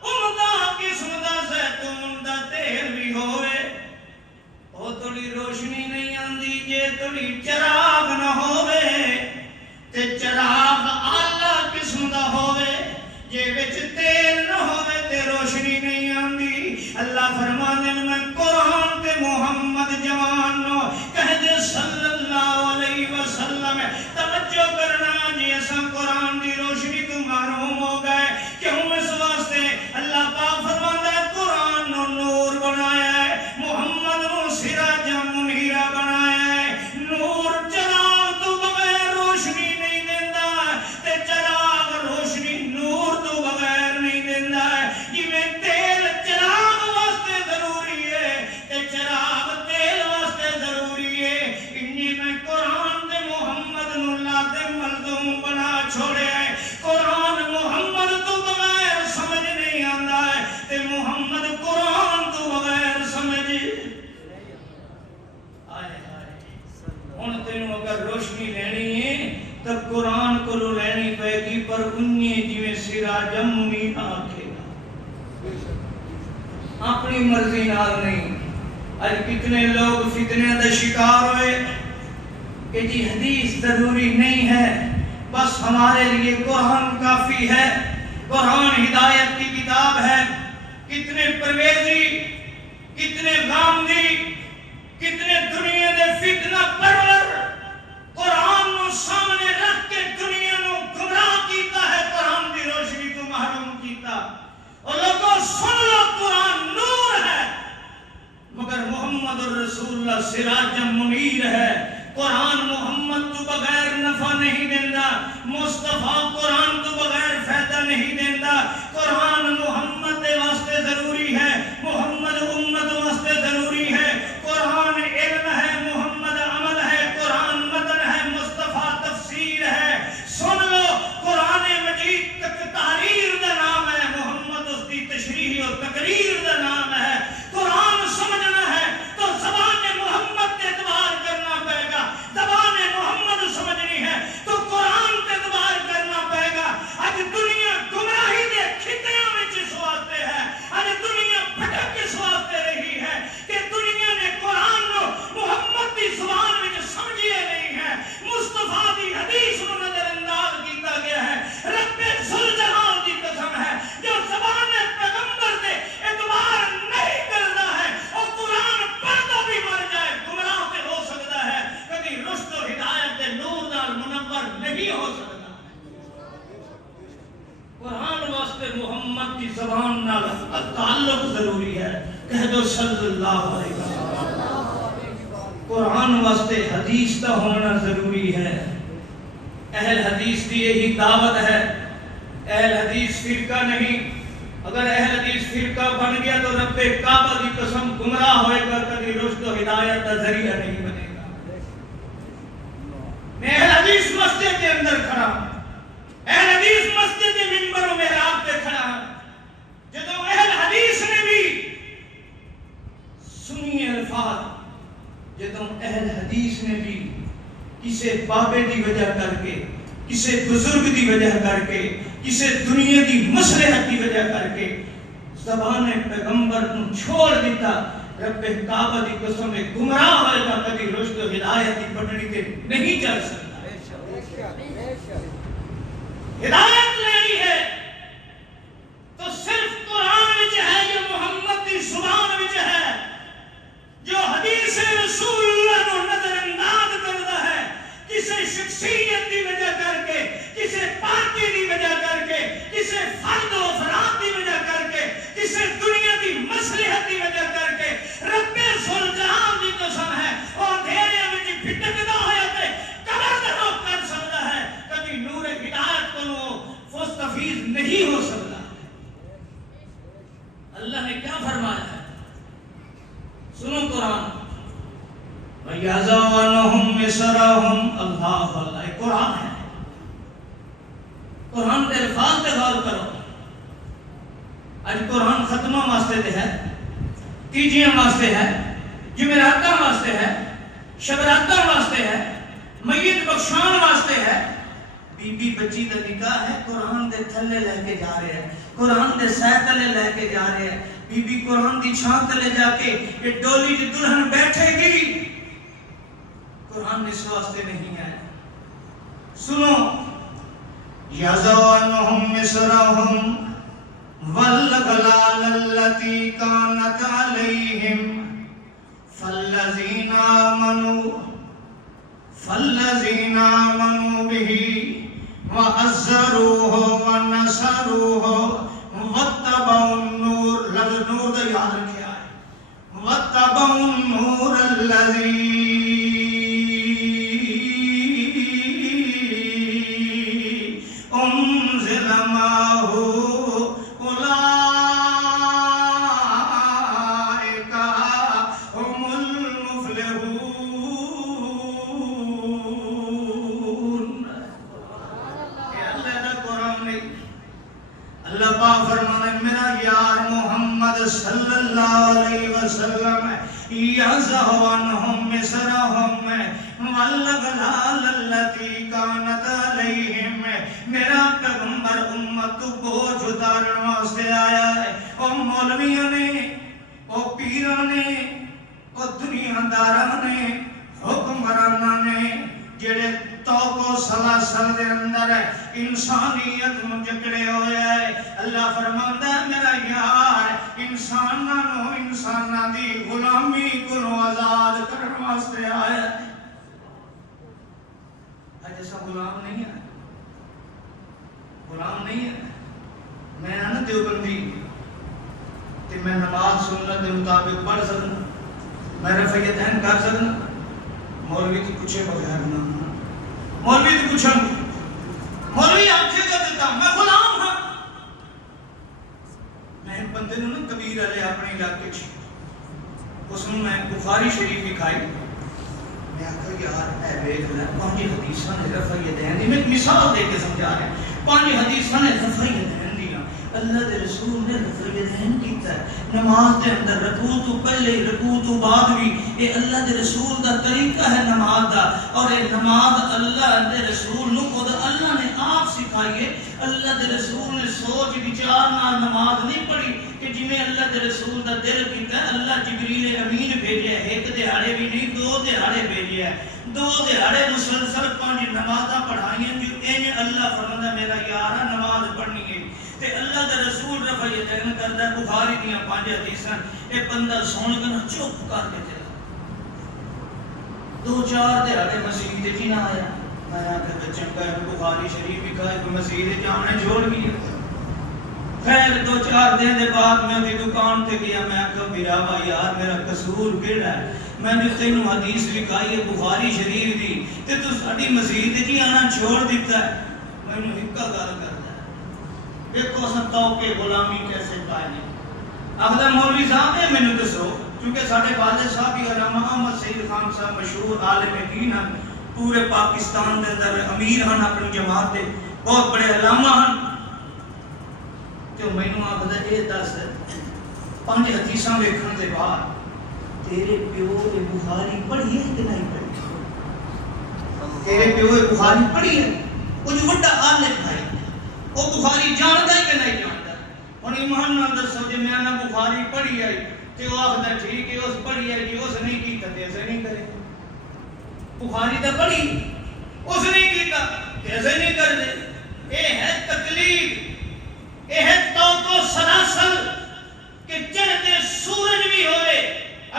عمدہ قسم دا زیتون دا تیل بھی ہوئے، او تھوڑی روشنی نہیں آندی جے تھوڑی چراغ نہ ہوئے، تے چراغ اعلیٰ قسم دا ہوئے، جے وچ تیل نہ ہوئے تے توجہ کرنا جی اسا قرآن دی روشنی تو محروم ہو گئے کیوں اس واسطے اللہ پاک فرماتا ہے قرآن نو نور بنایا ہے محمد نو سراجا منیرا بنایا ہے نور چراغ تو بغیر روشنی نہیں دیندا تے چراغ روشنی نور تو بغیر نہیں دیندا جی میں تیل چراغ واسطے ضروری ہے تے چراغ تیل واسطے ضروری ہے انجی میں قرآن تے محمد نو لاتے ملزوم بنا چھوڑے ہیں قرآن محمد تو بغیر سمجھ نہیں آندا ہے تے محمد قرآن تو بغیر سمجھ ہن تینوں اگر روشنی لینی ہے تو قرآن کو لینی پے گی پر انہی جویں سراجم منیر آکھے گا اپنی مرضی نال نہیں آج کتنے لوگ فتنے دا شکار ہوئے کہ جی حدیث ضروری نہیں ہے بس ہمارے لیے قرآن کافی ہے قرآن ہدایت کی کتاب ہے کتنے پرویزی کتنے غامدی کتنے دنیا دے فتنہ پرور قرآن نو سامنے رکھ کے دنیا نو گمراہ کیتا ہے قرآن دی روشنی تو محروم کیتا اور لوگوں سن لو قرآن نور ہے مگر محمد الرسول اللہ سراج منیر ہے قرآن محمد تو بغیر نفع نہیں دیندہ مصطفیٰ قرآن تو بغیر فائدہ نہیں دیندہ قرآن محمد دے واسطے ضروری ہے محمد امت واسطے ضروری ہے قرآن علم ہے محمد عمل ہے قرآن متن ہے مصطفیٰ تفسیر ہے سن لو قرآن مجید تک تحریر دا نام ہے محمد اس دی تشریح اور تقریر دا نام ہے قرآن سمجھنا ہے تو زبان محمد تے اعتبار کرنا پڑے گا زبان محمد سمجھنی ہے تو قرآن تے اعتبار کرنا پڑے گا آج دنیا گمراہی دے خطیاں وچ اس واسطے ہے آج دنیا بھٹک اس واسطے رہی ہے کہ دنیا نے قرآن نو محمد دی زبان وچ سمجھیا نہیں ہے مصطفیٰ دی حدیث نو نظر انداز کیتا گیا ہے رب ذوالجلال دی قسم ہے جو زبان پیغمبر دے اعتبار نہیں کرتا ہے اور قرآن پڑھتا بھی مر جائے گمراہ پہ ہو سکتا ہے کبھی رشد و ہدایت دے نور نال منور نہیں ہو سکتا قرآن واسطے محمد کی زبان نال تعلق ضروری ہے کہہ دو صلی اللہ علیہ وسلم قرآن واسطے حدیث کا ہونا ضروری ہے اہل حدیث کی یہی دعوت ہے اہل حدیث فرقہ نہیں اگر اہل حدیث فرقہ بن گیا تو رب کعبہ کی قسم گمراہ ہوئے گا کبھی رشد و ہدایت کا ذریعہ نہیں بنے گا میں اہل حدیث مسجد کے اندر کھڑا ہوں اہل حدیث مسجد کے منبر و محراب پہ کھڑا ہوں جدو اہل حدیث نے بھی سنی الفاظ جدو اہل حدیث نے بھی کسے بابے دی وجہ کر کے کسے بزرگ دی وجہ کر کے کسے دنیا دی مصلحت دی وجہ کر کے زبان پیغمبر کو چھوڑ دیتا رب کعبہ دی قسم گمراہ ہوئے گا کبھی رشد و ہدایت کی پٹڑی تے نہیں چل سکتا ہدایت لینی ہے تو صرف قرآن وچ ہے یہ محمد دی زبان وچ ہے جو حدیث رسول اللہ کو نظر انداز کرتا ہے کسی شخصیت کی وجہ کر کے کسی پارٹی کی وجہ کر کے کسی فرد و افراد کی وجہ کر کے کسی دنیا کی مصلحت کی وجہ کر کے رب ذوالجلال کی قسم ہے اور اندھیرے میں بھٹکتا ہوا تے قبر نہ کر سکتا ہے کبھی نور ہدایت کو مستفید نہیں ہو سکتا اللہ نے کیا فرمایا ہے سنو قرآن وَيَزَوَنُهُمْ مِسْرَهُمْ اللہ اللہ قرآن ہے قرآن کے الفاظ پہ غور کرو آج قرآن ختمہ واسطے دے ہے تیجیاں واسطے ہے جمعراتاں واسطے ہے شبراتاں واسطے ہے میت بخشان واسطے ہے بی بی بچی کا نکاح ہے قرآن دے تھلے لے کے جا رہے ہیں قرآن دے سہ تلے لے کے جا رہے ہیں بی بی قرآن دی چھان تلے جا کے یہ ڈولی دی دلہن بیٹھے گی قرآن اس واسطے نہیں ہے سنو یَزَوَنُهُمْ مِسْرَهُمْ وَالْغَلَالَ الَّتِي كَانَتْ عَلَيْهِمْ فَالَّذِينَ آمَنُوا به وعزروه ونصروه واتبعوا النور. لفظ نور دا یاد رکھیا ہے. واتبعوا النور الذي انزل معه اولئك هم المفلحون. اللہ دا قرآن نہیں. اللہ پاک فرمانے میرا یار محمد صلی اللہ علیہ وسلم یعزہ عنہم مصرہم والغلال التي كانت علیہم. میرا پیغمبر امت کو بوجھ اتارن واسطے آیا ہے. او مولویوں نے، او پیروں نے، او دنیا داراں نے، حکمراناں نے جڑے توق و سلاسل دے اندر انسانیت نو جکڑے ہوئے ہے. اللہ فرماندا ہے میرا یار انساناں دی غلامی کو آزاد کرن واسطے آیا ہے. اج ایسا غلام نہیں ہے، غلام نہیں ہے. میں نا دیوبندی تے میں نماز سنت دے مطابق پڑھ سکنا، میں رفع یدین کر سکنا، مولوی تو پوچھے بغیر نہ. مولوی تو پوچھا مولوی آپ سے کہہ دیتا میں غلام ہوں. میں ایک بندے نے کبیر علی اپنے علاقے چ اس میں بخاری شریف دکھائی. میں آخر یار اے ویکھ لے 5 حدیثاں نے رفع یدین دی. میں مثال دے کے سمجھا رہا ہوں. 5 حدیثاں نے رفع یدین دی. اللہ دے رسول نے رفع یدین کیتا ہے. نماز دے اندر رکوع تو پہلے رکوع تو بعد بھی یہ اللہ دے رسول دا طریقہ ہے نماز دا. اور یہ نماز اللہ دے رسول نو خود اللہ نے آپ سکھائی ہے. اللہ دے رسول نے سوچ وچار نال نماز نہیں پڑھی کہ جویں اللہ دے رسول دا دل کیتا ہے. اللہ جبریل امین بھیجیا ہے. ایک دہاڑے بھی نہیں 2 دہاڑے بھیجیا ہے. 2 دہاڑے مسلسل 5 نمازاں پڑھائیاں جو ان اللہ فرماتا میرا یار نماز پڑھنی ہے. تے اللہ دا رسول رفع یدین کردا. بخاری دیاں 5 حدیثاں. اے بندہ سن کے چپ کر کے چلا. 2-4 دہاڑے مسجد وچ نہ آیا. میں آخر چنگا ہے بخاری شریف لکھا ہے کوئی مسجد جانے چھوڑ گیا. خیر 2-4 دن دے بعد میں دی دکان تے گیا. میں آخر میرا بھائی یار میرا قصور کیڑا ہے؟ میں نے تینوں حدیث لکھائی ہے بخاری شریف دی تے تو ساڈی مسجد وچ آنا چھوڑ دیتا ہے. مینوں ایک گل کردا دیکھو اساں توقع غلامی کیسے پائے. آخر مولوی صاحب نے مینوں دسو کیونکہ ساڈے والد صاحب علامہ احمد سید خان صاحب مشہور عالم دین ہیں. پورے پاکستان دے اندر امیر ہیں اپنی جماعت دے. بہت بڑے علامہ ہیں. تو مینوں آخدا اے دس 5 حدیثاں ویکھن دے بعد تیرے پیو نے بخاری پڑھی ہے کہ نہیں پڑھی؟ تیرے پیو نے بخاری پڑھی ہے؟ وہ جو بڑا عالم ہے وہ بخاری جانتا ہے کہ نہیں جانتا؟ اور ایمان نال دسو جے میں نے بخاری پڑھی ہے تے وہ آخدا ٹھیک ہے اس پڑھی ہے جی اس نہیں کیتا تے ایسے نہیں کرے. بخاری تے پڑھی اس نہیں کیتا تے ایسے نہیں کر دے. اے ہے تکلیف، اے ہے توق و سلاسل کہ چڑھتے سورج بھی ہوئے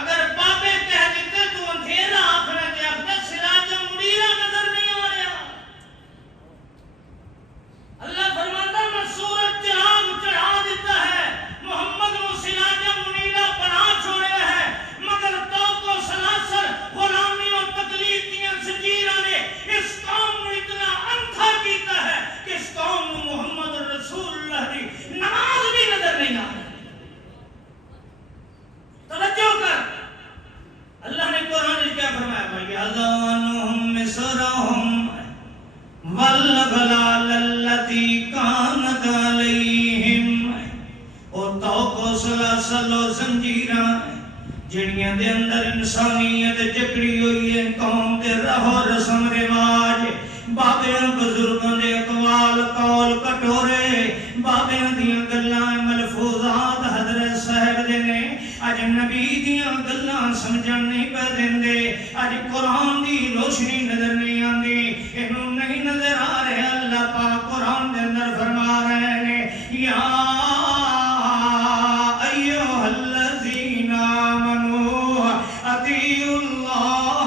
اگر بابے کہہ دیتے تو اندھیرا آخرا کے آخر سراج منیرا نظر نہیں آ رہا. اللہ فرماتا میں سورج چراغ چڑھا دیتا ہے محمد کو سراج منیرا بنا چھوڑے ہے. مگر توق و سلاسل غلامی اور تکلیف دیاں زنجیراں نے اس قوم کو اتنا اندھا کیتا ہے کہ اس قوم کو محمد رسول اللہ کی نماز بھی نظر نہیں آ رہی. توجہ کر اللہ نے قرآن میں کیا فرمایا وَيَعْزَوَنُهُمْ مِصْرَهُمْ وَالْغَلَالَ الَّتِي كَانَتْ عَلَيْهِمْ. او توق و سلاسل و زنجیراں جڑیاں دے اندر انسانیت جکڑی ہوئی ہے. قوم دے راہ و رسم رواج بابیاں بزرگاں دے اقوال قول کٹورے بابیاں دیاں گلاں ملفوظات حضرت صاحب دے نے اج نبی دیاں گلاں سمجھن نہیں پہ دیندے. اج قرآن دی روشنی نظر نہیں آندی. اینوں نہیں نظر آ رہے. اللہ پاک قرآن دے اندر فرما رہے نے یا ایھا الذین آمنوا اطیعوا اللہ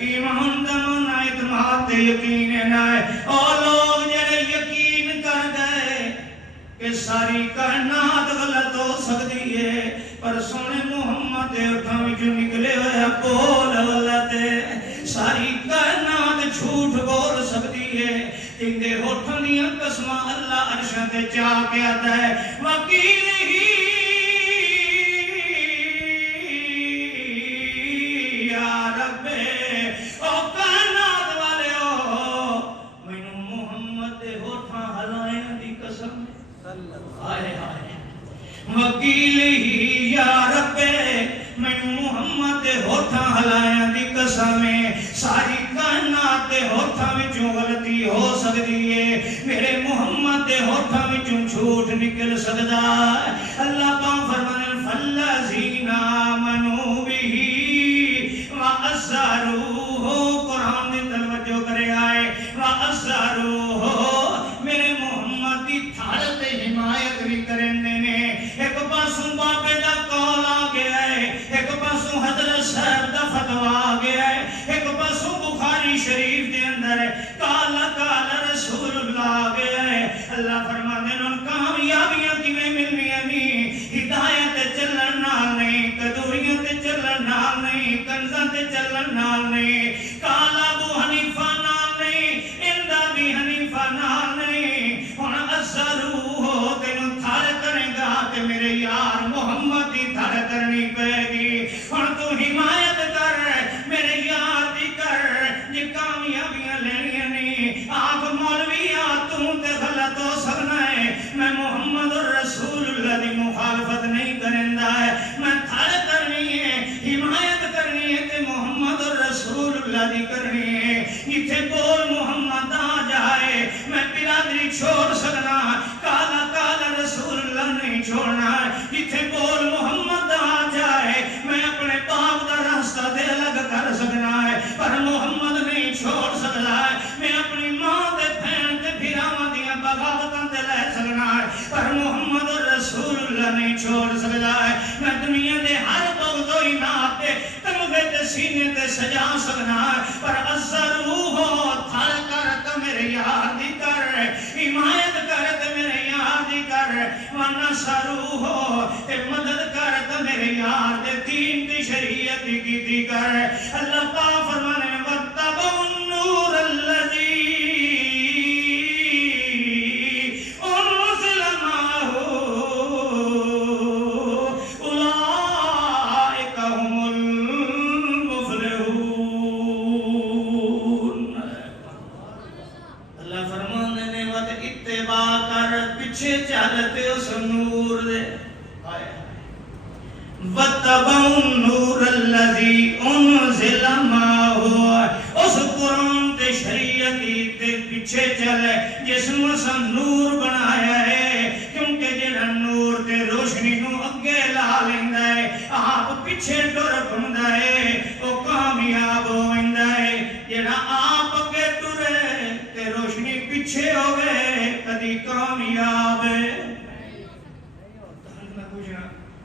ایمان دا مانا اعتماد تے یقین ہے او لوگ جڑے یقین کر گئے کہ ساری کائنات غلط ہو سکتی ہے پر سونے محمد دے ہتھاں وچوں نکلے ہوئے بول غلط ہے ساری کائنات جھوٹ بول سکتی ہے جن دے ہوٹھاں دیاں قسماں اللہ عرشاں تے چا کے آتا ہے وکیل ہی وکیل ہی یا رب میں محمد دے ہوٹھاں ہلایاں دی قسم ساری کائنات دے ہوٹھاں وچوں غلطی ہو سکتی ہے میرے محمد دے ہوٹھاں وچوں جھوٹ نکل سکدا ہے اللہ پاک فرمانے فالذین آمنوا بہ وعزروہ قرآن دی توجہ کرے آئے وعزروہ میرے محمد دی تھڑ تے حمایت بھی کرن نے ایک پاسوں بابے دا قول آ گیا ہے ایک پاسوں حضرت صاحب دا فتویٰ آ گیا ہے ایک پاسوں بخاری شریف دے اندر کالا کالا رسول اللہ آ گیا ہے اللہ فرمانے ان کامیابیاں کیویں ملنیاں نہیں ہدایت چلن نال نہیں قدوریاں تے چلن نال نہیں کنزاں تے چلن نال نہیں کالا ابو حنیفہ نال نہیں اندا بھی حنیفہ نال نہیں ہن ازرو تینوں تھڑ کرے گا کہ میرے یار محمد دی تھڑ کرنی پے گی ہن تو حمایت کر میرے یار دی کر جے کامیابیاں لینیاں نہیں آپ مولوی آ تو تے غلط ہو سکنا ہے میں محمد رسول اللہ دی مخالفت نہیں کرندا ہے میں تھڑ کرنی ہے حمایت کرنی ہے تے محمد رسول اللہ دی کرنی ہے جتھے بول محمد آ جائے میں برادری چھوڑ سکنا کالا کالا رسول اللہ نہیں چھوڑنا جتھے بول محمد آ جائے میں اپنے باپ دا راستہ دے الگ کر سکنا ہے پر محمد نہیں چھوڑ سکتا ہے میں اپنی ماں دے بہن تے بھراواں دیاں بغاوتاں تے لے سکنا ہے پر محمد رسول اللہ نہیں چھوڑ سکتا ہے میں دنیا دے ہر بغض و اناد تے تمغے تے سینے تے سجا سکنا ہے پر ازرو تھڑ کر تے میرے یار دی کر حمایت کر تے میرے یار دی کر ونصرو تے مدد کر تے میرے یار دے دین دی شریعت کی کر اللہ پاک فرمانے واتبعوا النور الذی انزل معه اولئک هم المفلحون اللہ فرمانے نے وت اتباع کر پیچھے چلتے اس نور دے واتبعوا النور الذی انزل معه اس قرآن تے شریعت تے پیچھے چلے جس میں سن نور بنایا ہے کیونکہ جڑا نور تے روشنی نو اگے لا لیندا ہے آپ پیچھے ٹر پوندا ہے او کامیاب ہوندا ہے جڑا آپ اگے ٹرے تے روشنی پیچھے ہوے کدی کامیاب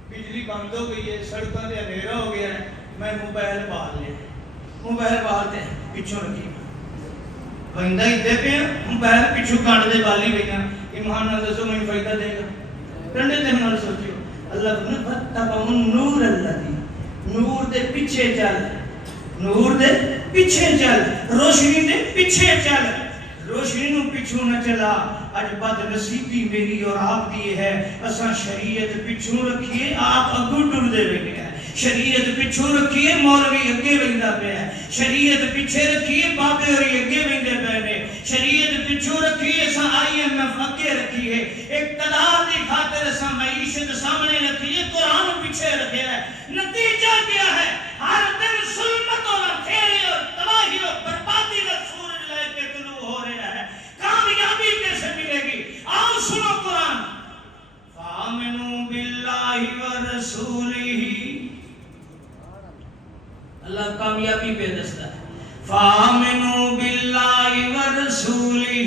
بجلی بند ہو گئی ہے سڑکوں تے اندھیرا ہو گیا ہے میں موبائل بال لیا موبائل بال تے پیچھوں رکھی بندہ ہی دے پہ موبائل پیچھوں کاٹ دے بالی گئی ایمان نہ دسو میں فائدہ دے گا ٹنڈے تے نال سوچو اللہ نے فتبعوا النور الذی نور دے پیچھے چل نور دے پیچھے چل روشنی دے پیچھے چل روشنی نو پیچھوں نہ چلا اج بد نصیبی میری اور آپ دی ہے اساں شریعت پیچھوں رکھیے آپ اگوں ٹر دے رہے ہیں شریعت پیچھوں رکھیے مولوی اگے ویندا پیا ہے شریعت پیچھے رکھیے بابے ہوری اگے ویندے پے نے شریعت پیچھوں رکھیے اساں IMF اگے رکھیے اقتدار دی خاطر اساں معیشت سامنے رکھیے قرآن پیچھے رکھیا ہے نتیجہ کیا ہے ہر دن ظلمت اور اندھیرے اور تباہی اور بربادی کا سورج لے کے طلوع ہو رہا ہے کامیابی کیسے ملے گی آؤ سنو قرآن فآمنوا باللہ ورسولہ اللہ کامیابی پہ دستا ہے فآمنوا باللہ ورسولہ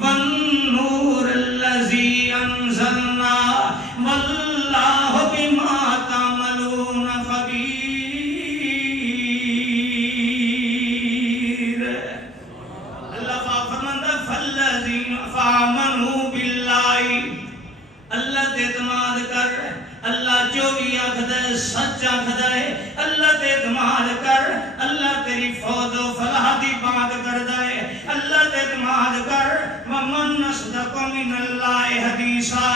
والنور الذی انزلنا واللہ بما تعملون خبیر کردا ہے سچ آکھدا ہے اللہ تے اعتماد کر اللہ تیری فوز و فلاح دی بات کردا ہے اللہ تے اعتماد کر ومن اصدق من اللہ حدیثا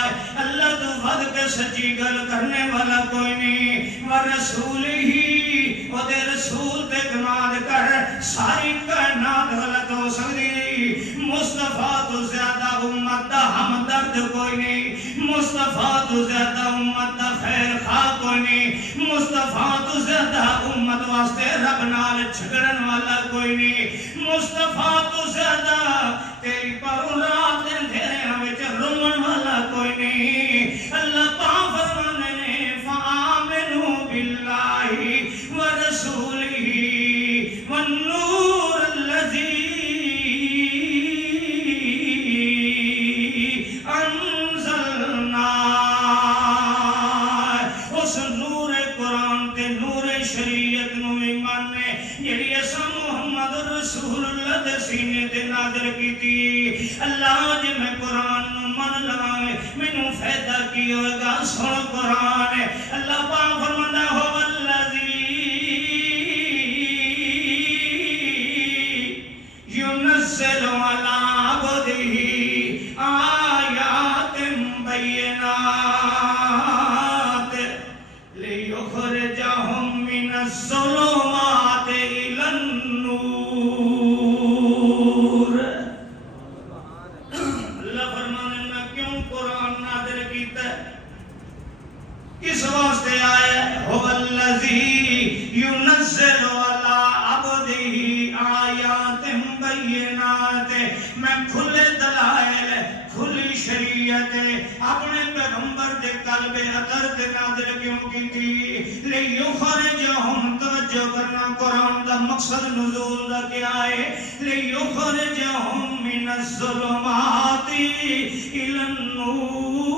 اللہ تو ود کے سچی گل کرنے والا کوئی نہیں ورسول ہی وہ دے رسول تے اعتماد کر ساری کائنات غلط ہو سکتی نہیں مصطفیٰ تو زیادہ امت دا ہمدرد کوئی نہیں مصطفیٰ تو زیادہ امت دا خیر خواہ کوئی نہیں مصطفیٰ تو زیادہ امت واسطے رب نال جھگڑن والا کوئی نہیں مصطفیٰ تو زیادہ تیری پر رات اندھیرے وچ رومن والا کوئی نہیں اللہ پاک فرمانے نے فآمنوا باللہ ورسولہ والنور الذی انزلنا اس نور قرآن تے نور شریعت نو ایمان نے جڑی اساں محمد رسول اللہ دے سینے تے نازل کیتی اللہ جے میں قرآن نو من لواں مینوں فائدہ کی ہوئے گا سن قرآن اللہ پاک فرماندا ہے هو الذی ينزل على عبده آيات بينات ليخرجهم من الظلمات إلى النور اللہ فرمانے میں کیوں قرآن نازل کیتا ہے کس واسطے آیا هو الذی ينزل على عبده آیات بینات میں کھلے دلائل کھلی شریعت اپنے پیغمبر دے قلب اطہر تے نازل کیوں کی تھی لیخرجہم توجہ کرنا قرآن دا مقصد نزول دا کیا ہے لیخرجہم من الظلمات الی النور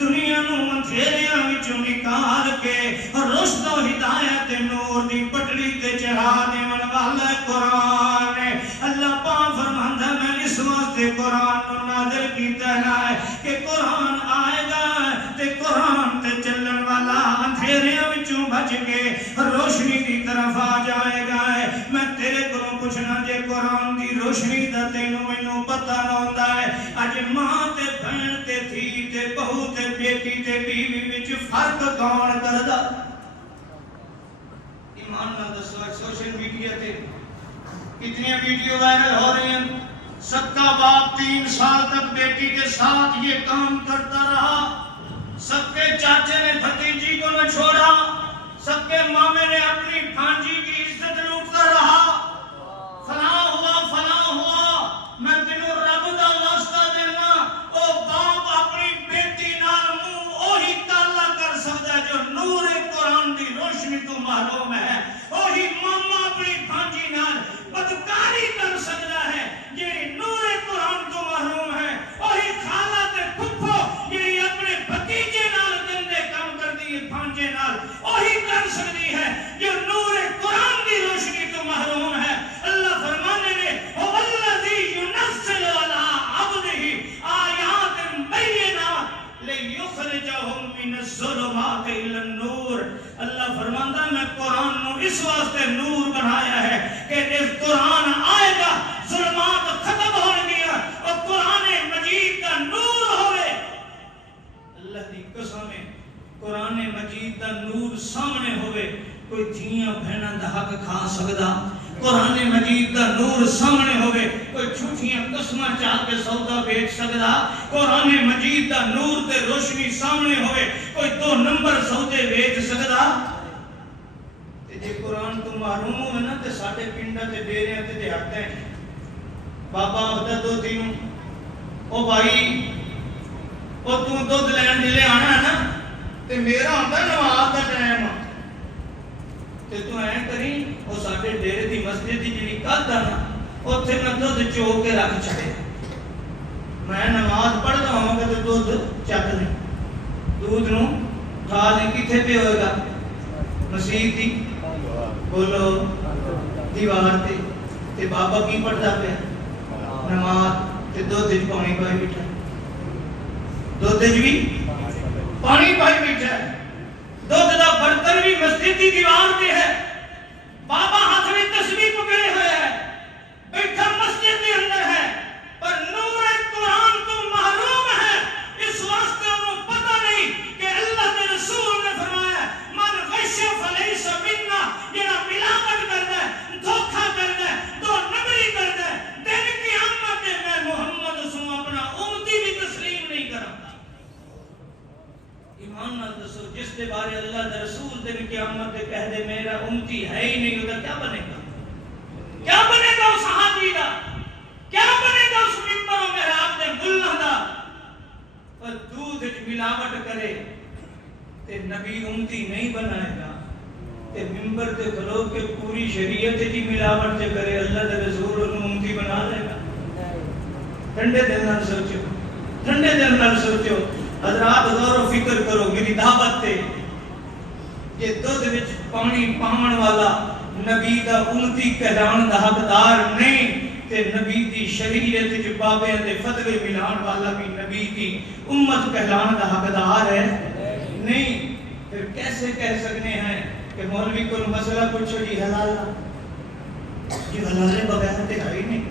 دنیا نو اندھیریاں وچوں نکال کے رشد و ہدایت نور دی پٹڑی تے چڑھا دیون والا قرآن اللہ پاک فرماندا میں اس واسطے قرآن نو نازل کیتا ہے کہ قرآن آئے گا تے قرآن تے چلن والا اندھیریاں وچوں بچ کے روشنی دی طرف آ جائے گا میں تیرے کولوں پوچھنا جے قرآن دی روشنی دا تینوں مینوں پتہ نہ ہوندا ہے اج ماں تے بہن تے دھی تے بہو تے بیٹی تے بیوی وچ فرق کون کردا ایمان نہ دسو سوشل میڈیا تے کتنی ویڈیو وائرل ہو رہی ہیں سکا باپ 3 سال تک بیٹی کے ساتھ یہ کام کرتا رہا سکے چاچے نے بھتیجی کو نہ چھوڑا سکے مامے نے اپنی بھانجی کی عزت لوٹتا رہا فلاں ہوا میں تینوں رب دا واسطہ دینا او باپ اپنی بیٹی نال منہ اوہی تالا کر سکتا جو نور قرآن دی روشنی تو معلوم ہے اوہی ماما اپنی بھانجی نال بدکاری کر سکتا ہے یہ نور قرآن تو معلوم ہے اوہی خالہ تے پھپھو یہ اپنے بھتیجے نال گندے کام کر دی بھانجے نال اوہی کر سکتی ہے جو نور قرآن دی روشنی تو معلوم ہے اللہ فرمانے نے هو الذی ينزل على عبده آیات بینات لیخرجہم من الظلمات الی النور اللہ فرماندا میں قرآن نو اس واسطے نور بنایا ہے کہ اس قرآن آئے گا ظلمات ختم ہو گیا اور قرآن مجید کا نور ہوئے اللہ دی قسم ہے قرآن مجید دا نور سامنے ہوئے کوئی دھیاں بہناں دا حق کھا سکدا قرآن مجید دا نور سامنے ہوئے کوئی جھوٹیاں قسماں چاہ کے سودا بیچ سکدا قرآن مجید دا نور تے روشنی سامنے ہوئے کوئی 2 نمبر سودے بیچ سکدا تے جے قرآن تو معلوم ہوئے نا تے ساڈے پنڈاں تے ڈیریاں تے دیہاتاں بابا آخدا دو تینوں او بھائی او تو دودھ لین جلے آنا ہے نا تے میرا ہوندا نماز دا ٹائم تے تو ایں کری او ساڈے ڈیرے دی مسجد دی جڑی کد آ نا اوتھے میں دودھ چو کے رکھ چھڑے میں نماز پڑھدا ہوں کہ دودھ چک لیں دودھ نو کھا لیں کتھے پہ ہوئے گا مسجد دی بولو دیوار تے بابا کی پڑھدا پیا نماز تے دودھ وچ پانی پائی بیٹھا دودھ وچ بھی پانی پائی بیٹھا ہے، دودھ دا برتن بھی مسجد کی دیوار تے ہے، بابا ہاتھ میں تسبیح پکڑے ہوئے ہے، بیٹھا مسجد کے اندر ہے، پر نور قرآن تو محروم ہے۔ اس واسطے انہوں پتہ نہیں کہ اللہ کے رسول نے فرمایا من غش فلیس منا، جنہا ملاوٹ کرتا ہے، دھوکھا کرتا ہے، دو نمبری کرتا ہے، دن قیامت میں محمد سوں اپنا امتی بھی تسلیم نہیں کرتا۔ ایمان نہ دسو جس کے بارے اللہ کے رسول دن قیامت دے کہہ دے میرا امتی ہے ہی نہیں، ہوتا کیا بنے گا؟ کیا بنے گا اس صحابی دا؟ کیا بنے گا اس ممبر و محراب دے ملہ دا؟ اور دودھ ملاوٹ کرے تے نبی امتی نہیں بنائے گا، تے ممبر تے کھلو کے پوری شریعت کی ملاوٹ تے کرے اللہ دے رسول انہوں امتی بنا لے گا۔ ٹھنڈے دل نال سوچو، ٹھنڈے دل نال سوچو، حضرات غور و فکر کرو میری دعوت تے، یہ دودھ وچ پانی پاون والا نبی دا امتی کہلان دا حقدار نہیں، تے نبی دی شریعت وچ بابے دے فتوے ملان والا بھی نبی دی امت کہلان دا حقدار ہے نہیں۔ پھر کیسے کہہ سکتے ہیں کہ مولوی کو مسئلہ پوچھو جی حلالہ، جی حلالے بغیر تے ہے ہی نہیں،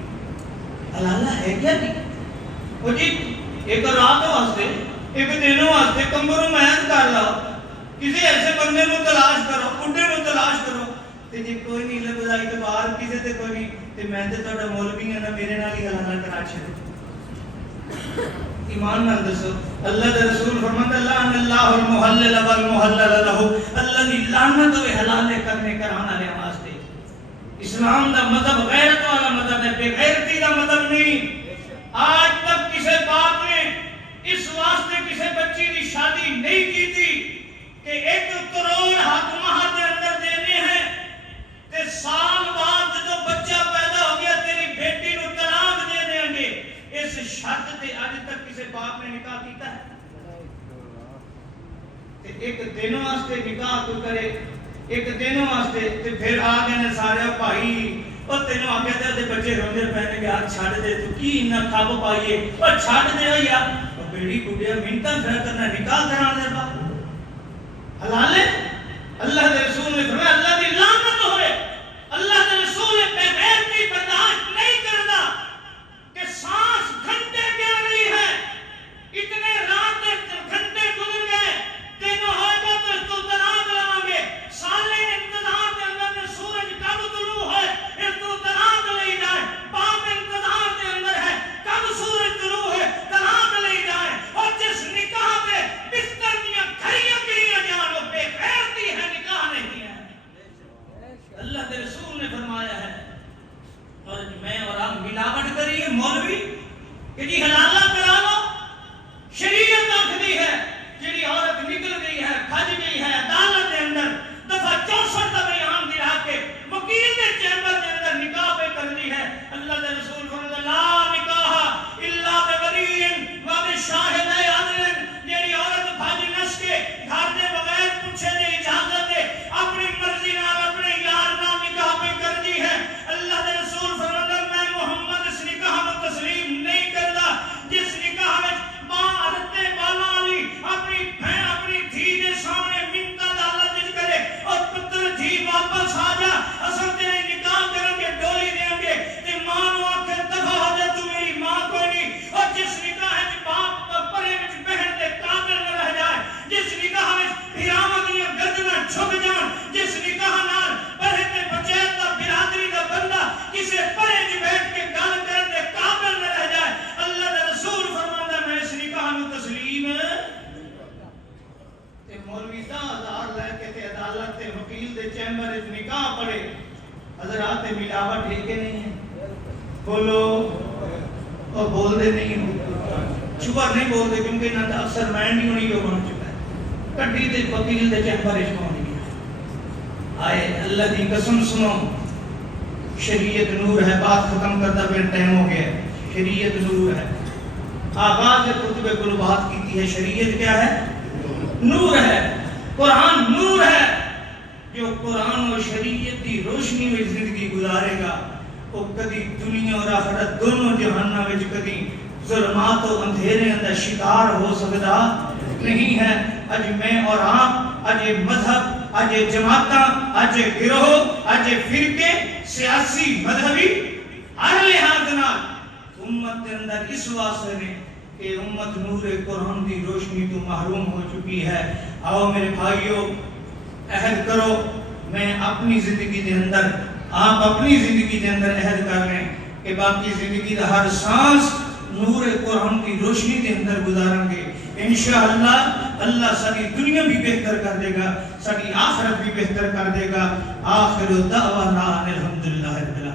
حلالہ ہے کیا نہیں؟ وہ جی ایک رات واسطے ایک دنوں واسطے کمبروں محنت کر لاؤ، کسی ایسے بندے کو تلاش کرو، بڈھے کو تلاش کرو، تے جی کوئی نہیں لبدا اعتبار کسی تے کوئی نہیں، تے میں تے تہاڈا مولوی ہے نا میرے نال ہی حلالہ کرا چھڑو۔ ایمان نال دسو اللہ دے رسول فرماتے لعن اللہ المحلل والمحلل لہ، اللہ دی لعنت ہوئے حلالے کرنے کرانے والے واسطے۔ اسلام دا مذہب غیرت والا مذہب ہے، بے غیرتی دا مذہب نہیں۔ آج تک کسی باپ نے اس واسطے کسی بچی دی شادی نہیں کی تھی کہ 1 کروڑ حق مہر دے اندر دینے ہیں، تے سال بعد جو بچہ پیدا ہو گیا تیری بیٹی نو طلاق دے دیں گے، اس شرط تے آج تک کسی باپ نے نکاح کیتا ہے؟ تے ایک دن واسطے نکاح تو کرے، ایک دن واسطے تے پھر آ گئے نے سارے بھائی اور تینوں آ گیا تے بچے روندے پہنے گے یار چھڑ دے تو کی انہاں کھب پائیے اور چھڑ دے یار بیڑی بڈیا منتاں پھر کرنا نکاح کران دے با حلال ہے۔ اللہ کے رسول نے فرمایا اللہ دی لعنت ہوئے، اللہ کے رسول نے بے غیرتی برداشت نہیں کرتا کہ سانس گھنٹے گر رہی ہے، اتنے رات گھنٹے گزر گئے، تینوں ہوئے گا تو اس کو طلاق لگیں گے، سالے انتظار کے اندر میں سورج کب طلوع ہے اس کو طلاق لے جائے، باپ انتظار کے اندر ہے کب سورج طلوع ہے طلاق لے جائے، اور جس نکاح پہ بستر دیا گھڑیاں گریاں جان وہ بے غیرتی ہے، نکاح نہیں ہے۔ اللہ کے رسول نے فرمایا ہے اور میں اور آپ ملاوٹ کریے مولوی کہ جی حلالہ کرا لو، شریعت آخری ہے جڑی عورت نکل گئی ہے کھج گئی ہے عدالت کے اندر دفعہ 64 کا بیان دیا کہ وکیل کے چیمبر کے اندر نکاح پہ کر دی ہے، اللہ کے رسول فرماتے لا نکاح الا بولی و بشاہد عدل، جڑی عورت بھاج نس کے گھر دے بغیر پوچھے دے اجازت دے اپنی مرضی نال اپنے یار نال نکاح پہ کر دی ہے، اللہ کے رسول فرماتے میں محمد اس نکاح کو تسلیم نہیں کرتا جس نکاح میں ماں رتے بالا علی اپنی بہن اپنی دھی کے سامنے منتا دالت کرے اور پتر دھی واپس آ جا اصل تیرے نکاح کریں گے ڈولی دیں گے تے ماں نو آکھے دفع ہو جا تو میری ماں کوئی نہیں، اور جس نکاح ہے باپ پرے وچ بہن دے قابل نہ رہ جائے، جس نکاح وچ بھراواں دیاں گردناں جھک جان، جس نکاح نال بہن دے پنچایت دا برادری دا بندہ کسے پرے وچ بیٹھ کے گل کرن دے قابل نہ رہ جائے، اللہ دے رسول فرماندا میں اس نکاح نو تسلیم تے مولوی 10,000 لے کے تے عدالت تے وکیل دے چیمبر وچ نکاح پڑے۔ حضرات ملاوٹ ہے کہ نہیں ہے؟ بولو اور بول دے نہیں ہو شکر نہیں بول دے کیونکہ نہ اکثر مینڈ ہی ہونی جو بن چکا ہے، کٹی تے وکیل دے چیمبر وچ پہنچ گیا۔ آئے اللہ دی قسم سنو، شریعت نور ہے، بات ختم کرتا پھر ٹائم ہو گیا، شریعت نور ہے، آغاز کتب قلوبات کی ہے، شریعت کیا ہے؟ نور ہے، قرآن نور ہے، جو قرآن و شریعت کی روشنی میں زندگی گزارے گا وہ کدی دنیا اور آخرت دونوں جہانوں میں کدی ظلمات و اندھیرے اندر شکار ہو سکتا نہیں ہے۔ اج میں اور آپ، اج مذہب، اج جماعتاں، اج گروہ، اج فرقے، سیاسی مذہبی ہر لحاظ نال امت کے اندر اس واسطے نے کہ امت نور قرآن کی روشنی تو محروم ہو چکی ہے۔ آؤ میرے بھائیوں، عہد کرو، میں اپنی زندگی کے اندر، آپ اپنی زندگی کے اندر عہد کر لیں کہ باقی زندگی کا ہر سانس نور قرآن کی روشنی کے اندر گزاریں گے۔ انشاءاللہ اللہ ساری دنیا بھی بہتر کر دے گا، ساری آخرت بھی بہتر کر دے گا۔ آخر دعوانا الحمدللہ رب العالمین۔